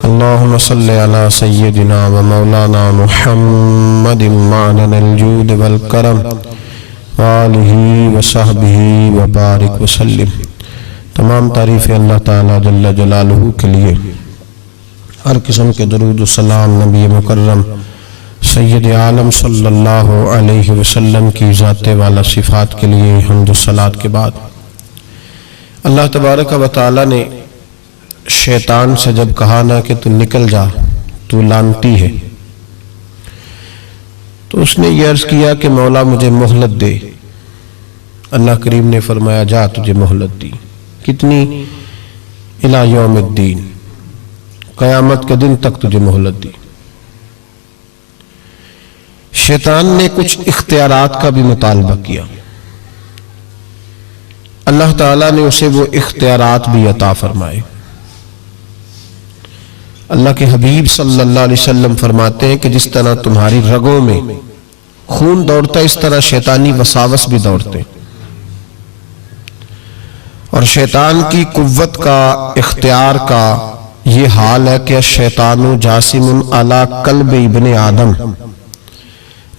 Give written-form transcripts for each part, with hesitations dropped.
اللهم صل على سيدنا ومولانا محمد معدن الجود والکرم وآلہ وصحبہ وبارک وسلم۔ تمام تعریف اللہ تعالیٰ جل جلالہ کے لیے، ہر قسم کے درود و سلام نبی مکرم سید عالم صلی اللہ علیہ وسلم کی ذات والا صفات کے لیے حمد و صلوات کے بعد، اللہ تبارک و تعالیٰ نے شیطان سے جب کہا نا کہ تو نکل جا، تو لعنتی ہے، تو اس نے یہ عرض کیا کہ مولا مجھے مہلت دے۔ اللہ کریم نے فرمایا جا تجھے مہلت دی، کتنی؟ الی یوم الدین، قیامت کے دن تک تجھے مہلت دی۔ شیطان نے کچھ اختیارات کا بھی مطالبہ کیا، اللہ تعالیٰ نے اسے وہ اختیارات بھی عطا فرمائے۔ اللہ کے حبیب صلی اللہ علیہ وسلم فرماتے ہیں کہ جس طرح تمہاری رگوں میں خون دوڑتا ہے، اس طرح شیطانی وساوس بھی دوڑتے، اور شیطان کی قوت کا، اختیار کا یہ حال ہے کہ شیطان جاسم علی قلب ابن آدم۔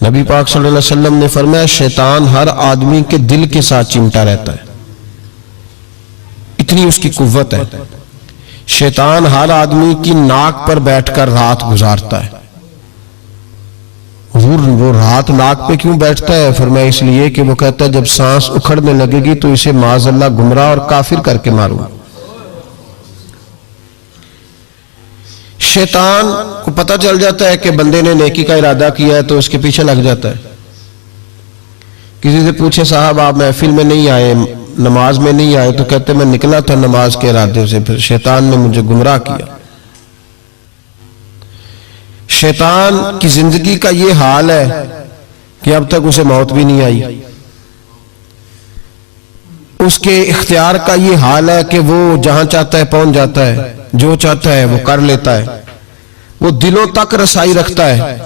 نبی پاک صلی اللہ علیہ وسلم نے فرمایا شیطان ہر آدمی کے دل کے ساتھ چمٹا رہتا ہے، اتنی اس کی قوت ہے۔ شیطان ہر آدمی کی ناک پر بیٹھ کر رات گزارتا ہے۔ وہ رات ناک پہ کیوں بیٹھتا ہے؟ فرمایا اس لیے کہ وہ کہتا ہے جب سانس اکھڑنے لگے گی تو اسے معاذ اللہ گمراہ اور کافر کر کے ماروں۔ شیطان کو پتہ چل جاتا ہے کہ بندے نے نیکی کا ارادہ کیا ہے تو اس کے پیچھے لگ جاتا ہے۔ کسی سے پوچھے صاحب آپ محفل میں نہیں آئے، نماز میں نہیں آئے، تو کہتے میں نکلا تھا نماز کے ارادے سے، پھر شیطان نے مجھے گمراہ کیا۔ شیطان کی زندگی کا یہ حال ہے کہ اب تک اسے موت بھی نہیں آئی۔ اس کے اختیار کا یہ حال ہے کہ وہ جہاں چاہتا ہے پہنچ جاتا ہے، جو چاہتا ہے وہ کر لیتا ہے، وہ دلوں تک رسائی رکھتا ہے۔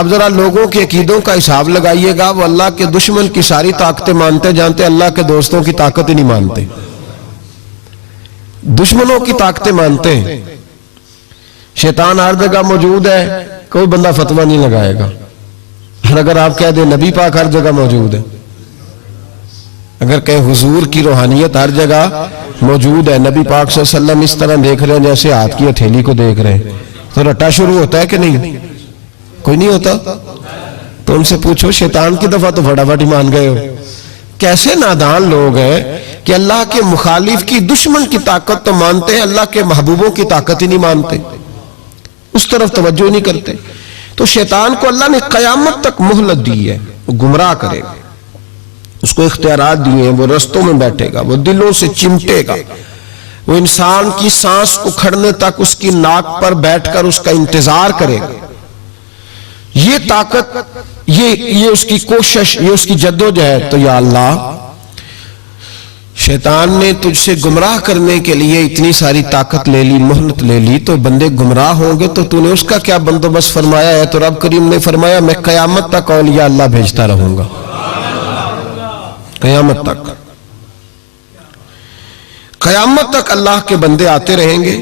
اب ذرا لوگوں کے عقیدوں کا حساب لگائیے گا، وہ اللہ کے دشمن کی ساری طاقتیں مانتے جانتے، اللہ کے دوستوں کی طاقت ہی نہیں مانتے، دشمنوں کی طاقتیں مانتے ہیں۔ شیطان ہر جگہ موجود ہے، کوئی بندہ فتویٰ نہیں لگائے گا۔ اور اگر آپ کہہ دیں نبی پاک ہر جگہ موجود ہے، اگر کہیں حضور کی روحانیت ہر جگہ موجود ہے، نبی پاک صلی اللہ علیہ وسلم اس طرح دیکھ رہے ہیں جیسے ہاتھ کی ہتھیلی کو دیکھ رہے ہیں، تو رٹا شروع ہوتا ہے کہ نہیں؟ کوئی نہیں ہوتا؟ تو ان سے پوچھو شیطان کی دفعہ تو فٹافٹ ہی مان گئے ہو۔ کیسے نادان لوگ ہیں کہ اللہ کے مخالف کی، دشمن کی طاقت تو مانتے ہیں، اللہ کے محبوبوں کی طاقت ہی نہیں مانتے، اس طرف توجہ نہیں کرتے۔ تو شیطان کو اللہ نے قیامت تک مہلت دی ہے، وہ گمراہ کرے گا، اس کو اختیارات دیے ہیں، وہ رستوں میں بیٹھے گا، وہ دلوں سے چمٹے گا، وہ انسان کی سانس اکھڑنے تک اس کی ناک پر بیٹھ کر اس کا انتظار کرے گا۔ یہ طاقت، یہ اس کی کوشش، یہ اس کی جدوجہد۔ تو یا اللہ، شیطان نے تجھ سے گمراہ کرنے کے لیے اتنی ساری طاقت لے لی، مہلت لے لی، تو بندے گمراہ ہوں گے تو نے اس کا کیا بندوبست فرمایا ہے؟ تو رب کریم نے فرمایا میں قیامت تک اولیاء اللہ بھیجتا رہوں گا، قیامت تک، قیامت تک اللہ کے بندے آتے رہیں گے،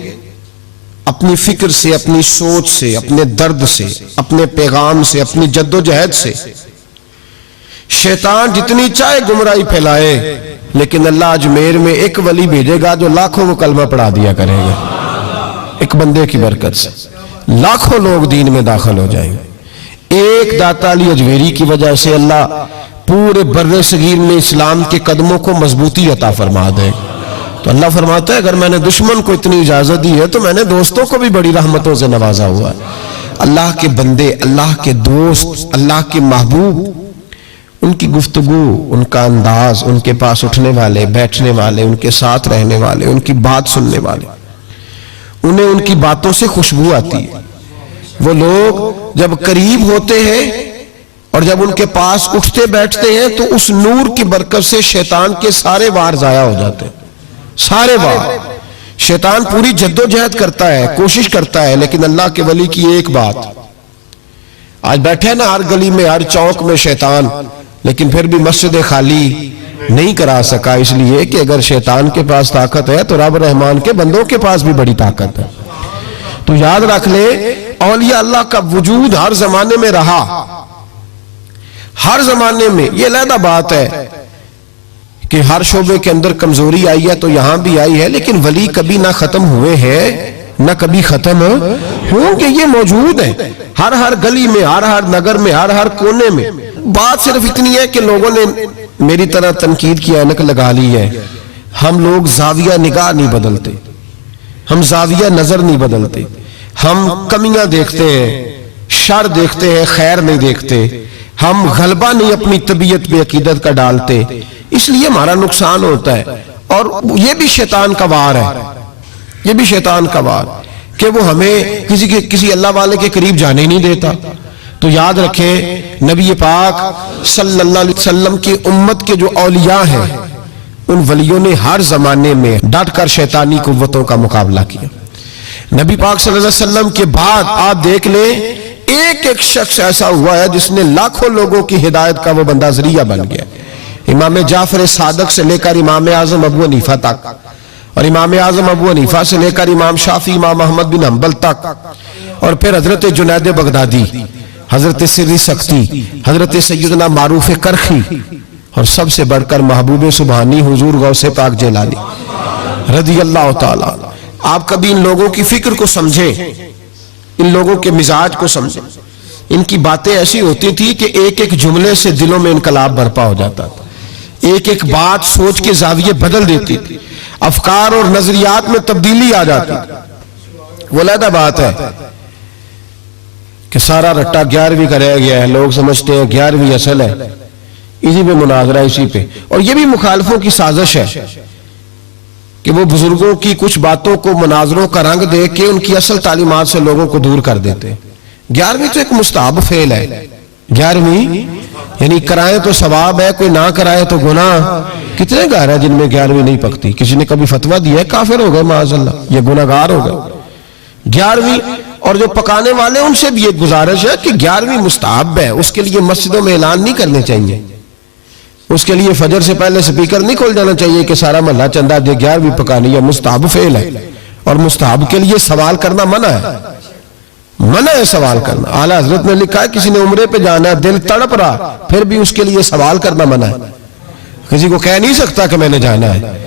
اپنی فکر سے، اپنی سوچ سے، اپنے درد سے، اپنے پیغام سے، اپنی جدوجہد سے۔ شیطان جتنی چاہے گمراہی پھیلائے، لیکن اللہ اجمیر میں ایک ولی بھیجے گا جو لاکھوں کو کلمہ پڑھا دیا کرے گا، ایک بندے کی برکت سے لاکھوں لوگ دین میں داخل ہو جائیں گے۔ ایک داتا علی اجمیری کی وجہ سے اللہ پورے بر صغیر میں اسلام کے قدموں کو مضبوطی عطا فرما دے۔ تو اللہ فرماتا ہے اگر میں نے دشمن کو اتنی اجازت دی ہے تو میں نے دوستوں کو بھی بڑی رحمتوں سے نوازا ہوا ہے۔ اللہ کے بندے، اللہ کے دوست، اللہ کے محبوب، ان کی گفتگو، ان کا انداز، ان کے پاس اٹھنے والے، بیٹھنے والے، ان کے ساتھ رہنے والے، ان کی بات سننے والے، انہیں ان کی باتوں سے خوشبو آتی ہے۔ وہ لوگ جب قریب ہوتے ہیں اور جب ان کے پاس اٹھتے بیٹھتے ہیں تو اس نور کی برکت سے شیطان کے سارے وار ضائع ہو جاتے ہیں، سارے وار۔ شیطان پوری جدوجہد کرتا ہے، کوشش کرتا ہے، لیکن اللہ کے ولی کی ایک بات، آج بیٹھے نا ہر گلی میں، ہر چوک میں شیطان، لیکن پھر بھی مسجد خالی، نہیں کرا سکا، اس لیے کہ اگر شیطان کے پاس طاقت ہے تو رب رحمان کے بندوں کے پاس بھی بڑی طاقت ہے۔ تو یاد رکھ لے، اولیاء اللہ کا وجود ہر زمانے میں رہا، ہر زمانے میں۔ یہ علیحدہ بات ہے کہ ہر شعبے کے اندر کمزوری آئی ہے تو یہاں بھی آئی ہے، لیکن ولی کبھی نہ ختم ہوئے ہیں نہ کبھی ختم ہوں گے، یہ موجود ہیں ہر گلی میں، ہر نگر میں، ہر کونے میں۔ بات صرف اتنی ہے کہ لوگوں نے میری طرح تنقید کی اینک لگا لی ہے۔ ہم لوگ زاویہ نگاہ نہیں بدلتے، ہم زاویہ نظر نہیں بدلتے، ہم کمیاں دیکھتے ہیں، شر دیکھتے ہیں، خیر نہیں دیکھتے، ہم غلبہ نہیں اپنی طبیعت پہ عقیدت کا ڈالتے، اس لیے ہمارا نقصان ہوتا ہے۔ اور یہ بھی شیطان کا وار ہے، یہ بھی شیطان کا وار کہ وہ ہمیں کسی اللہ والے کے قریب جانے نہیں دیتا۔ تو یاد رکھیں، نبی پاک صلی اللہ علیہ وسلم کی امت کے جو اولیاء ہیں، ان ولیوں نے ہر زمانے میں ڈٹ کر شیطانی قوتوں کا مقابلہ کیا۔ نبی پاک صلی اللہ علیہ وسلم کے بعد آپ دیکھ لیں، ایک ایک شخص ایسا ہوا ہے جس نے لاکھوں لوگوں کی ہدایت کا وہ بندہ ذریعہ بن گیا۔ امام جعفر صادق سے لے کر امام اعظم ابو حنیفہ تک، اور امام اعظم ابو حنیفہ سے لے کر امام شافعی، امام احمد بن حنبل تک، اور پھر حضرت جنید بغدادی، حضرت سری سختی، حضرت سیدنا معروف کرخی، اور سب سے بڑھ کر محبوب سبحانی حضور غوث پاک جیلانی رضی اللہ تعالیٰ۔ آپ کبھی ان لوگوں کی فکر کو سمجھیں، ان لوگوں کے مزاج کو سمجھیں۔ ان کی باتیں ایسی ہوتی تھی کہ ایک ایک جملے سے دلوں میں انقلاب برپا ہو جاتا تھا، ایک ایک بات سوچ کے زاویے بدل دیتی تھی، افکار اور نظریات میں تبدیلی آ جاتی تھی۔ وہ علیحدہ بات ہے کہ سارا رٹا 11ویں کا رہ گیا ہے، لوگ سمجھتے ہیں 11ویں اصل ہے، اسی پہ مناظرہ، اسی پہ۔ اور یہ بھی مخالفوں کی سازش ہے کہ وہ بزرگوں کی کچھ باتوں کو مناظروں کا رنگ دے کے ان کی اصل تعلیمات سے لوگوں کو دور کر دیتے ہیں۔ 11ویں تو ایک مستحب فعل ہے، 11ویں یعنی کرائیں تو ثواب ہے، کوئی نہ کرائے تو گناہ۔ کتنے گھر ہیں جن میں 11ویں نہیں پکتی؟ کسی نے کبھی فتویٰ دیا ہے کافر ہو گئے معاذ اللہ، یہ گناہ گار ہو گئے۔ 11ویں، اور جو پکانے والے ان سے بھی ایک گزارش ہے کہ 11ویں مستحب ہے، اس کے لیے مسجدوں میں اعلان نہیں کرنے چاہیے، اس کے لیے فجر سے پہلے سپیکر نہیں کھول جانا چاہیے کہ سارا محلہ چندہ دے 11ویں پکانی ہے۔ مستحب فعل ہے، اور مستحب کے لیے سوال کرنا منع ہے، منع ہے سوال کرنا۔ اعلیٰ حضرت نے لکھا ہے کسی نے عمرے پہ جانا ہے، دل تڑپ رہا، پھر بھی اس کے لیے سوال کرنا منع ہے، کسی کو کہہ نہیں سکتا کہ میں نے جانا ہے۔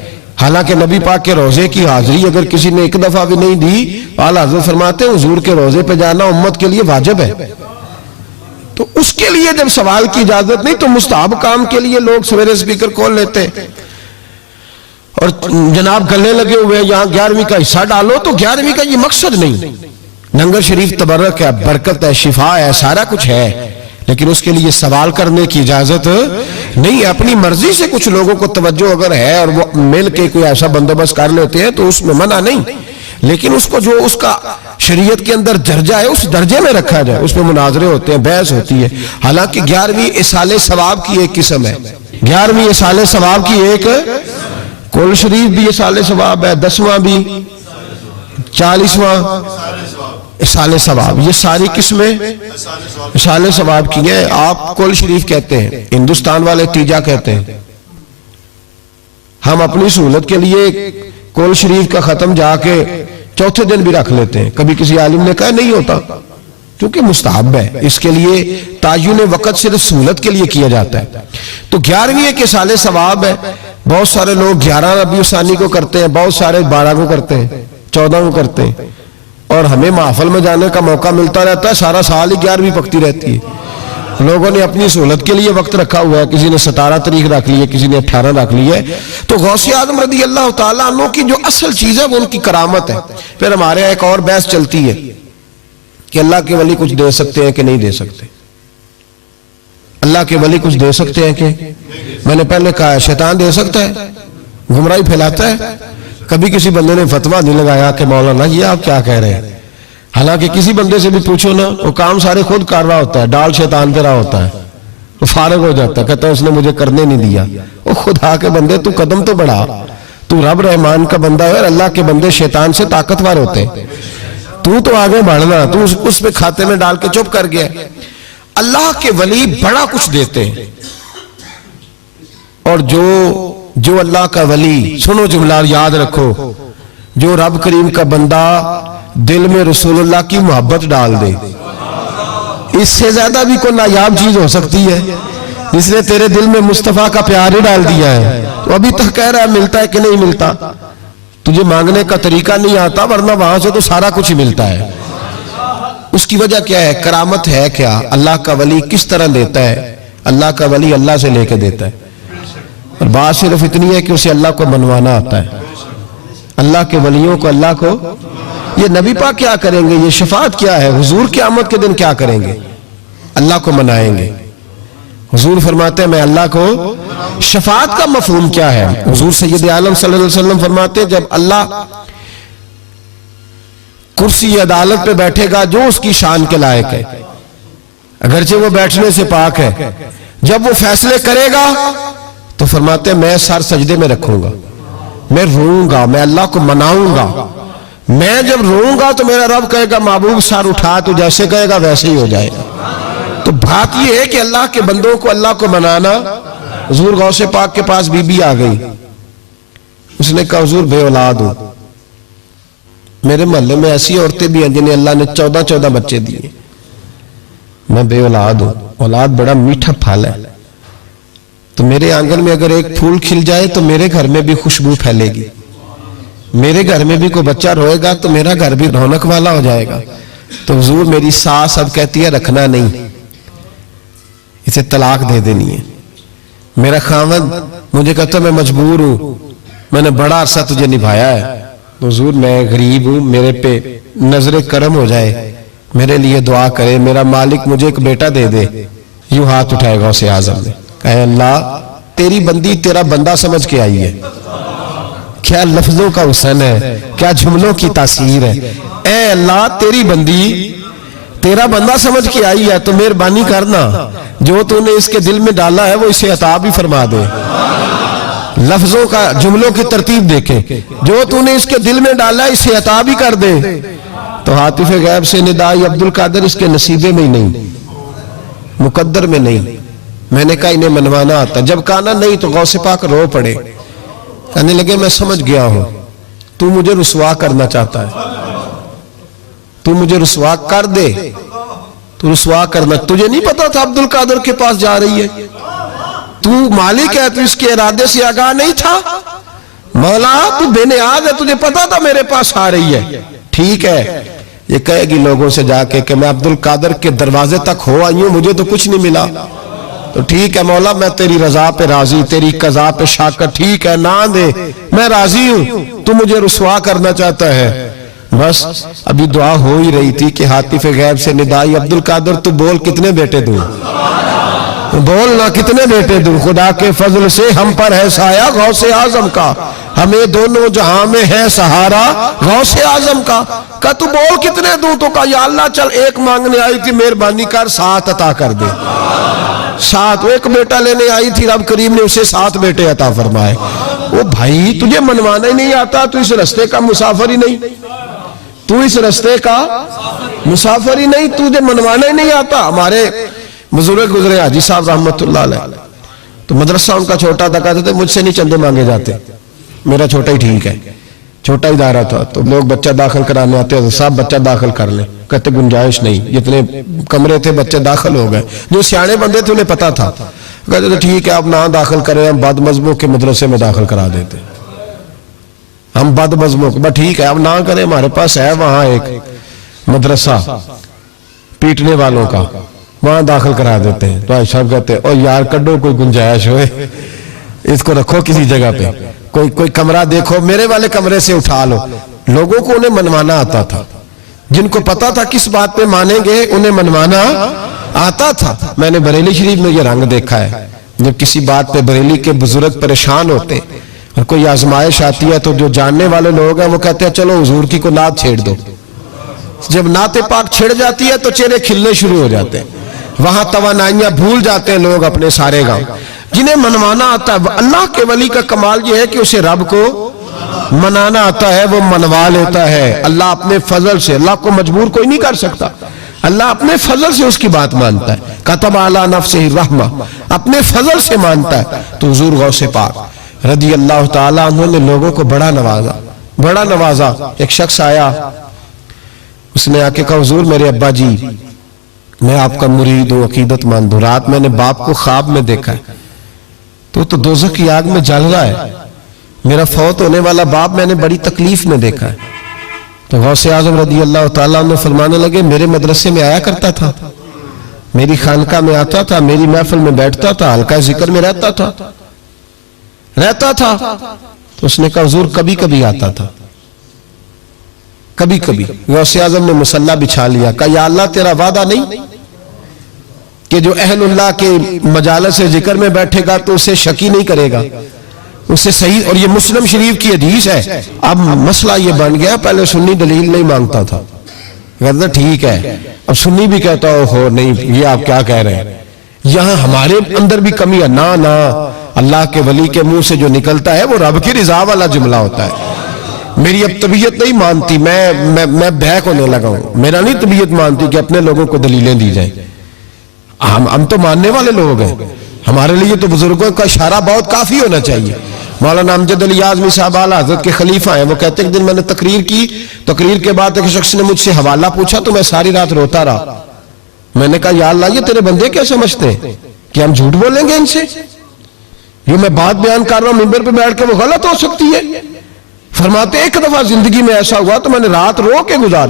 حالانکہ نبی پاک کے روزے کی حاضری اگر کسی نے ایک دفعہ بھی نہیں دی، اعلیٰ حضرت فرماتے ہیں حضور کے روزے پہ جانا امت کے لیے واجب ہے۔ تو اس کے لیے جب سوال کی اجازت نہیں تو مستحب کام کے لیے لوگ سویرے سپیکر کھول لیتے اور جناب گلنے لگے ہوئے یہاں 11ویں کا حصہ ڈالو، تو 11ویں کا یہ مقصد نہیں۔ لنگر شریف تبرک ہے، برکت ہے، شفا ہے، سارا کچھ ہے، لیکن اس کے لیے سوال کرنے کی اجازت نہیں ہے۔ اپنی مرضی سے کچھ لوگوں کو توجہ اگر ہے اور وہ مل کے کوئی ایسا بندوبست کر لیتے ہیں تو اس میں منع نہیں، لیکن اس کو جو اس کا شریعت کے اندر درجہ ہے اس درجے میں رکھا جائے، اس میں مناظرے ہوتے ہیں، بحث ہوتی ہے۔ حالانکہ 11ویں اصال ثواب کی ایک قسم ہے، 11ویں اصال ثواب کی ایک، کل شریف بھی اصال ثواب ہے، 10واں بھی، 40واں اصال ثواب، یہ ساری قسمیں اصال ثواب کی ہیں۔ آپ کل شریف کہتے ہیں، ہندوستان والے تیجا کہتے ہیں، ہم اپنی سہولت کے لیے کل شریف کا ختم جا کے چوتھے دن بھی رکھ لیتے ہیں۔ کبھی کسی عالم نے کہا نہیں ہوتا، کیونکہ مستحب ہے، اس کے لیے تعین وقت صرف سہولت کے لیے کیا جاتا ہے۔ تو 11ویں ایک اصال ثواب ہے۔ بہت سارے لوگ 11 ربیع الثانی کو کرتے ہیں، بہت سارے 12 کو کرتے ہیں، 14 کو کرتے ہیں، اور ہمیں محفل میں جانے کا موقع ملتا رہتا ہے، سارا سال ہی 11ویں پکتی رہتی ہے۔ لوگوں نے اپنی سہولت کے لیے وقت رکھا ہوا ہے، کسی نے 17 تاریخ رکھ لی ہے، کسی نے 18 رکھ لی ہے۔ تو غوث اعظم رضی اللہ تعالیٰ عنہ کی جو اصل چیز ہے وہ ان کی کرامت ہے۔ پھر ہمارے یہاں ایک اور بحث چلتی ہے کہ اللہ کے ولی کچھ دے سکتے ہیں کہ نہیں دے سکتے، اللہ کے ولی کچھ دے سکتے ہیں کہ، میں نے پہلے کہا ہے شیطان دے سکتا ہے، گمراہی پھیلاتا ہے۔ کبھی کسی بندے نے فتویٰ نہیں لگایا کہ مولانا یہ آپ کیا کہہ رہے ہیں، حالانکہ کسی بندے سے بھی پوچھو نا، وہ کام سارے خود کر رہا ہوتا ہے، ڈال شیطان پہ رہا ہوتا ہے، وہ فارغ ہو جاتا ہے، کہتا ہے اس نے مجھے کرنے نہیں دیا۔ وہ خدا کے بندے تو قدم تو بڑھا، تو رب رحمان کا بندہ ہے، اور اللہ کے بندے شیطان سے طاقتور ہوتے ہیں، تو آگے بڑھنا، تو اس پہ کھاتے میں ڈال کے چپ کر گیا۔ اللہ کے ولی بڑا کچھ دیتے ہیں، اور جو اللہ کا ولی, سنو جملہ یاد رکھو, جو رب کریم کا بندہ دل میں رسول اللہ کی محبت ڈال دے, اس سے زیادہ بھی کوئی نایاب چیز ہو سکتی ہے؟ اس نے تیرے دل میں مصطفیٰ کا پیار ہی ڈال دیا ہے, تو ابھی تک کہہ رہا ہے ملتا ہے کہ نہیں ملتا. تجھے مانگنے کا طریقہ نہیں آتا, ورنہ وہاں سے تو سارا کچھ ہی ملتا ہے. اس کی وجہ کیا ہے؟ کرامت ہے کیا؟ اللہ کا ولی کس طرح دیتا ہے؟ اللہ کا ولی اللہ سے لے کے دیتا ہے, اور بات صرف اتنی ہے کہ اسے اللہ کو منوانا آتا ہے. اللہ کے ولیوں کو, اللہ کو, یہ نبی پاک کیا کریں گے؟ یہ شفاعت کیا ہے؟ حضور قیامت کے دن کیا کریں گے؟ اللہ کو منائیں گے. حضور فرماتے ہیں میں اللہ کو, شفاعت کا مفہوم کیا ہے؟ حضور سید عالم صلی اللہ علیہ وسلم فرماتے ہیں جب اللہ کرسی عدالت پہ بیٹھے گا جو اس کی شان کے لائق ہے, اگرچہ وہ بیٹھنے سے پاک ہے, جب وہ فیصلے کرے گا تو فرماتے ہیں میں سر سجدے میں رکھوں گا, میں روؤں گا, میں اللہ کو مناؤں گا. میں جب روؤں گا تو میرا رب کہے گا محبوب سر اٹھا, تو جیسے کہے گا ویسے ہی ہو جائے گا. تو بات یہ ہے کہ اللہ کے بندوں کو اللہ کو منانا. حضور غوث پاک کے پاس بی بی آ گئی, اس نے کہا حضور بے اولاد ہوں, میرے محلے میں ایسی عورتیں بھی ہیں جنہیں اللہ نے 14 بچے دیے, میں بے اولاد ہوں. اولاد بڑا میٹھا پھل ہے, تو میرے آنگن میں اگر ایک پھول کھل جائے تو میرے گھر میں بھی خوشبو پھیلے گی, میرے گھر میں بھی کوئی بچہ روئے گا تو میرا گھر بھی رونق والا ہو جائے گا. تو حضور میری ساس اب کہتی ہے رکھنا نہیں, اسے طلاق دے دینی ہے. میرا خاوند مجھے کہتا ہے میں مجبور ہوں, میں نے بڑا عرصہ تجھے نبھایا ہے, تو حضور میں غریب ہوں, میرے پہ نظر کرم ہو جائے, میرے لیے دعا کرے, میرا مالک مجھے ایک بیٹا دے دے. یوں ہاتھ اٹھائے گا غوث اعظم نے, کہے اللہ تیری بندی تیرا بندہ سمجھ کے آئی ہے, کیا لفظوں کا حسن ہے, کیا جملوں کی تاثیر ہے. اے اللہ تیری بندی تیرا بندہ سمجھ کے آئی ہے, تو مہربانی کرنا جو تو نے اس کے دل میں ڈالا ہے وہ اسے عطا بھی فرما دے. لفظوں کا, جملوں کی ترتیب دیکھیں, جو تو نے اس کے دل میں ڈالا ہے اسے عطا بھی کر دے. تو حاطف غیب سے ندائی عبد القادر اس کے نصیبے میں ہی نہیں, مقدر میں نہیں. میں نے کہا انہیں منوانا آتا, جب کہا نا نہیں تو غوث پاک رو پڑے, کہنے لگے میں سمجھ گیا ہوں تو مجھے رسوا کرنا چاہتا ہے, تو مجھے رسوا کر دے, تو رسوا کرنا. تجھے نہیں پتا تھا عبد القادر کے پاس جا رہی ہے, تو مالک ہے, تو اس کے ارادے سے آگاہ نہیں تھا. مولا تو بے نیاز ہے, تجھے پتا تھا میرے پاس آ رہی ہے. ٹھیک ہے, یہ کہے گی لوگوں سے جا کے کہ میں عبد القادر کے دروازے تک ہو آئی ہوں, مجھے تو کچھ نہیں ملا. تو ٹھیک ہے مولا میں تیری رضا پہ راضی, تیری قضا پہ شاکر, ٹھیک ہے نہ دے میں راضی ہوں, تو مجھے رسوا کرنا چاہتا ہے. بس ابھی دعا ہو ہی رہی تھی کہ حاطف غیب سے ندائی عبد القادر تو بول کتنے بیٹے دوں, بولنا کتنے بیٹے دوں, خدا کے فضل سے ہم پر ہے سایہ غوث اعظم کا, ہمیں دونوں جہاں میں ہے سہارا غوث اعظم کا. کہا تو بول کتنے دوں, تو کہا یا اللہ چل ایک مانگنے آئی تھی, مہربانی کر 7 عطا کر دے. 7, ایک بیٹا لینے آئی تھی, رب کریم نے اسے 7 بیٹے عطا فرمائے. وہ بھائی تجھے منوانا ہی نہیں آتا, تو اس رستے کا مسافر ہی نہیں, تو اس رستے کا مسافر ہی نہیں, تجھے منوانا ہی نہیں آتا. ہمارے بزرگ گزرے حاجی صاحب رحمت اللہ علیہ, تو مدرسہ ان کا چھوٹا تھا, کہتے تھے مجھ سے نہیں چندے مانگے جاتے, میرا چھوٹا ہی ٹھیک ہے. چھوٹا ادارہ تھا, تو لوگ بچہ داخل کرانے آتے ہیں, صاحب بچہ داخل کر لیں, کہتے گنجائش نہیں, جتنے کمرے تھے بچے داخل ہو گئے. جو سیانے بندے تھے انہیں پتا تھا, کہتے تھے ٹھیک ہے آپ نہ داخل کریں, ہم بد مذہبوں کے مدرسے میں داخل کرا دیتے, ہم بد مذہبوں کو, بس ٹھیک ہے آپ نہ کریں, ہمارے پاس ہے وہاں ایک مدرسہ پیٹنے والوں کا, وہاں داخل کرا دیتے ہیں. تو صاحب کہتے ہیں او یار کڈو کوئی گنجائش ہوئے, اس کو رکھو کسی جگہ پہ, کوئی کمرہ دیکھو, میرے والے کمرے سے اٹھا لو. لوگوں کو انہیں منوانا آتا تھا, جن کو پتا تھا کس بات پہ مانیں گے انہیں منوانا آتا تھا. میں نے بریلی شریف میں یہ رنگ دیکھا ہے, جب کسی بات پہ بریلی کے بزرگ پریشان ہوتے اور کوئی آزمائش آتی ہے تو جو جاننے والے لوگ ہیں وہ کہتے ہیں چلو حضور کی کو نعت چھیڑ دو. جب نعت پاک چھڑ جاتی ہے تو چہرے کھلنے شروع ہو جاتے ہیں, وہاں توانائیاں بھول جاتے ہیں لوگ اپنے سارے گاؤں. جنہیں منوانا آتا ہے, اللہ کے ولی کا کمال یہ ہے کہ اسے رب کو منانا آتا ہے, وہ منوا لیتا ہے اللہ اپنے فضل سے. اللہ کو مجبور کوئی نہیں کر سکتا. اللہ اپنے فضل سے اس کی بات مانتا ہے. کتب علی نفسہ الرحمہ، اپنے فضل سے مانتا ہے. تو حضور غوث پاک رضی اللہ تعالیٰ عنہ نے لوگوں کو بڑا نوازا. ایک شخص آیا، اس نے آ کے کہا حضور میرے ابا جی میں آپ کا مرید ہوں، عقیدت مند ہوں، رات میں نے باپ کو خواب میں دیکھا ہے تو دوزخ کی آگ میں جل رہا ہے، میرا فوت ہونے والا باپ میں نے بڑی تکلیف میں دیکھا ہے. تو غوث اعظم رضی اللہ تعالیٰ عنہ فرمانے لگے میرے مدرسے میں آیا کرتا تھا، میری خانقاہ میں آتا تھا، میری محفل میں بیٹھتا تھا، حلقہ ذکر میں رہتا تھا. تو اس نے کہا حضور کبھی کبھی آتا تھا، کبھی کبھی. غوث اعظم نے مصلی بچھا لیا، کہا یا اللہ تیرا وعدہ نہیں کہ جو اہل اللہ کے مجالس ذکر میں بیٹھے گا تو اسے شکی نہیں کرے گا، اسے صحیح. اور یہ مسلم شریف کی حدیث ہے. اب مسئلہ یہ بن گیا، پہلے سنی دلیل نہیں مانگتا تھا، کہتا ٹھیک ہے، اب سنی بھی کہتا ہو نہیں یہ آپ کیا کہہ رہے ہیں. یہاں ہمارے اندر بھی کمی ہے. نا اللہ کے ولی کے منہ سے جو نکلتا ہے وہ رب کی رضا والا جملہ ہوتا ہے. میری اب طبیعت نہیں مانتی، میں بہک ہونے لگا ہوں، میرا نہیں طبیعت مانتی کہ اپنے لوگوں کو دلیلیں دی جائیں. ہم تو ماننے والے لوگ ہیں، ہمارے لیے تو بزرگوں کا اشارہ بہت کافی ہونا چاہیے. مولانا امجد علی اعظمی صاحب اعلیٰ حضرت کے خلیفہ ہیں، وہ کہتے ہیں کہ دن میں نے تقریر کی، تقریر کے بعد ایک شخص نے مجھ سے حوالہ پوچھا تو میں ساری رات روتا رہا. میں نے کہا یا اللہ یہ تیرے بندے کیا سمجھتے ہیں کہ ہم جھوٹ بولیں گے ان سے؟ یہ میں بات بیان کر رہا ہوں ممبر پہ بیٹھ کے، وہ غلط ہو سکتی ہے. فرماتے ایک دفعہ زندگی میں ایسا ہوا تو میں نے رات رو کے گزار.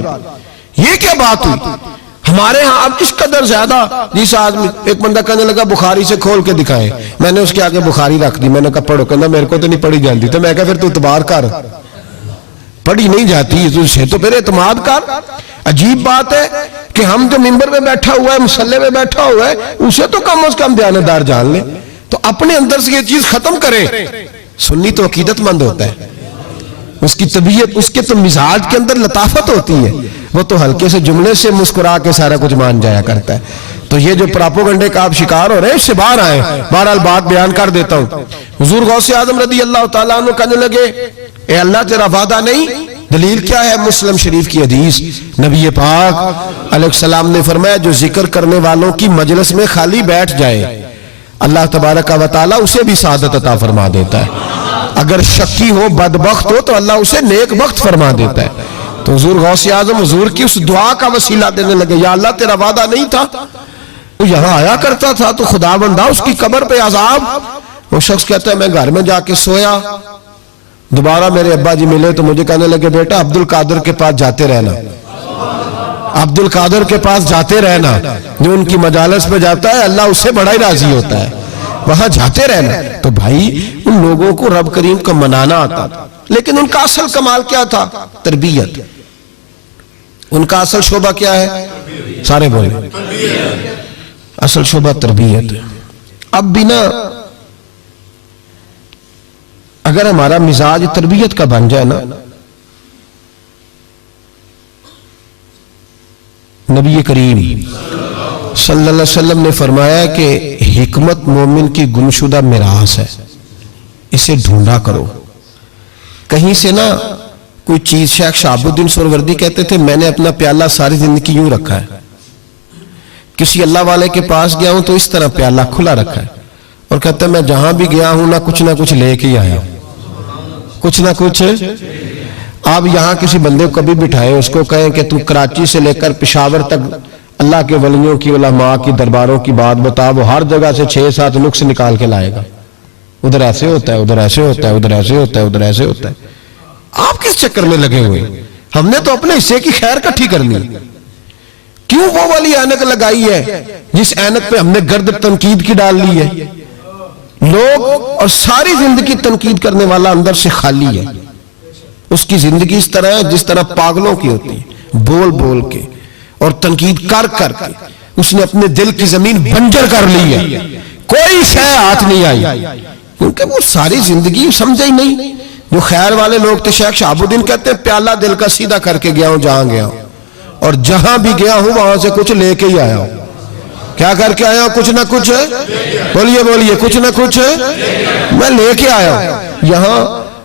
یہ کیا بات ہوئی؟ ہمارے ہاں اب اس قدر زیادہ جس آدمی، ایک بندہ کہنے لگا بخاری سے کھول کے دکھائیں، میں نے اس کے آگے بخاری رکھ دی، میں نے کہا پڑھو، کہنا میرے کو تو نہیں پڑھی جاتی. تو میں کہا پھر تو اعتبار کر، پڑھی نہیں جاتی تو پھر اعتماد کر. عجیب بات ہے کہ ہم جو ممبر میں بیٹھا ہوا ہے، مصلی میں بیٹھا ہوا ہے، اسے تو کم از کم دیانتدار جان لیں. تو اپنے اندر سے یہ چیز ختم کریں. سنی تو عقیدت مند ہوتا ہے، اس کی طبیعت، اس کے تو مزاج کے اندر لطافت ہوتی ہے، وہ تو ہلکے سے جملے سے مسکرا کے سارا کچھ مان جایا کرتا ہے. تو یہ جو پراپوگنڈے کا آپ شکار ہو رہے ہیں اس سے باہر آئیں. بہرحال بات بیان کر دیتا ہوں. حضور غوث اعظم رضی اللہ تعالیٰ عنہ کہنے لگے اے اللہ تیرا وعدہ نہیں؟ دلیل کیا ہے؟ مسلم شریف کی حدیث، نبی پاک علیہ السلام نے فرمایا جو ذکر کرنے والوں کی مجلس میں خالی بیٹھ جائے اللہ تبارک و تعالیٰ اسے بھی سعادت عطا فرما دیتا ہے. اگر شکی ہو، بدبخت ہو تو اللہ اسے نیک بخت فرما دیتا ہے. تو حضور غوث اعظم حضور کی اس دعا کا وسیلہ دینے لگے، یا اللہ تیرا وعدہ نہیں تھا؟ وہ یہاں آیا کرتا تھا تو خدا بندہ اس کی قبر پہ عذاب. وہ شخص کہتا ہے میں گھر میں جا کے سویا، دوبارہ میرے ابا جی ملے تو مجھے کہنے لگے بیٹا عبد القادر کے پاس جاتے رہنا، عبد القادر کے پاس جاتے رہنا، جو ان کی مجالس پہ جاتا ہے اللہ اس سے بڑا ہی راضی ہوتا ہے، وہاں جاتے رہنا. تو بھائی ان لوگوں کو رب کریم کا منانا آتا تھا، لیکن ان کا اصل کمال کیا تھا؟ تربیت. ان کا اصل شعبہ کیا ہے؟ سارے بولے، اصل شعبہ تربیت. اب بھی نا اگر ہمارا مزاج تربیت کا بن جائے نا، نبی کریم صلی اللہ علیہ وسلم نے فرمایا کہ حکمت مومن کی گمشدہ میراث ہے، اسے ڈھونڈا کرو. کہیں سے نا کوئی چیز، شیخ شہاب الدین سہروردی کہتے تھے میں نے اپنا پیالہ ساری زندگی یوں رکھا ہے، کسی اللہ والے کے پاس گیا ہوں تو اس طرح پیالہ کھلا رکھا ہے، اور کہتا ہے میں جہاں بھی گیا ہوں نہ کچھ لے کے ہی آیا ہوں، کچھ نہ کچھ. آپ یہاں کسی بندے کو کبھی بٹھائیں، اس کو کہیں کہ تو کراچی سے لے کر پشاور تک اللہ کے ولیوں کی، علماء کی درباروں کی بات بتا، وہ ہر جگہ سے 6-7 نقص نکال کے لائے گا. ادھر ایسے ہوتا ہے، ادھر ایسے ہوتا ہے، ادھر ایسے ہوتا ہے، ادھر ایسے ہوتا ہے. آپ کس چکر میں لگے ہوئے؟ ہم نے تو اپنے حصے کی خیر کٹھی کرنی. کیوں وہ والی اینک لگائی ہے جس اینک پہ ہم نے گرد تنقید کی ڈال لی ہے؟ لوگ اور ساری زندگی تنقید کرنے والا اندر سے خالی ہے. اس کی زندگی اس طرح ہے جس طرح پاگلوں کی ہوتی ہے، بول بول کے اور تنقید کر کر کے اس نے اپنے دل کی زمین بنجر کر لی ہے، کوئی شے ہاتھ نہیں آئی، کیونکہ وہ ساری زندگی سمجھا ہی نہیں. جو خیر والے لوگ تھے، شیخ شہاب الدین کہتے ہیں پیالہ دل کا سیدھا کر کے گیا ہوں جہاں گیا ہوں، اور جہاں بھی گیا ہوں وہاں سے کچھ لے کے ہی آیا ہوں. کیا کر کے آیا ہوں؟ کچھ نہ کچھ، بولیے کچھ نہ کچھ میں لے کے آیا ہوں. یہاں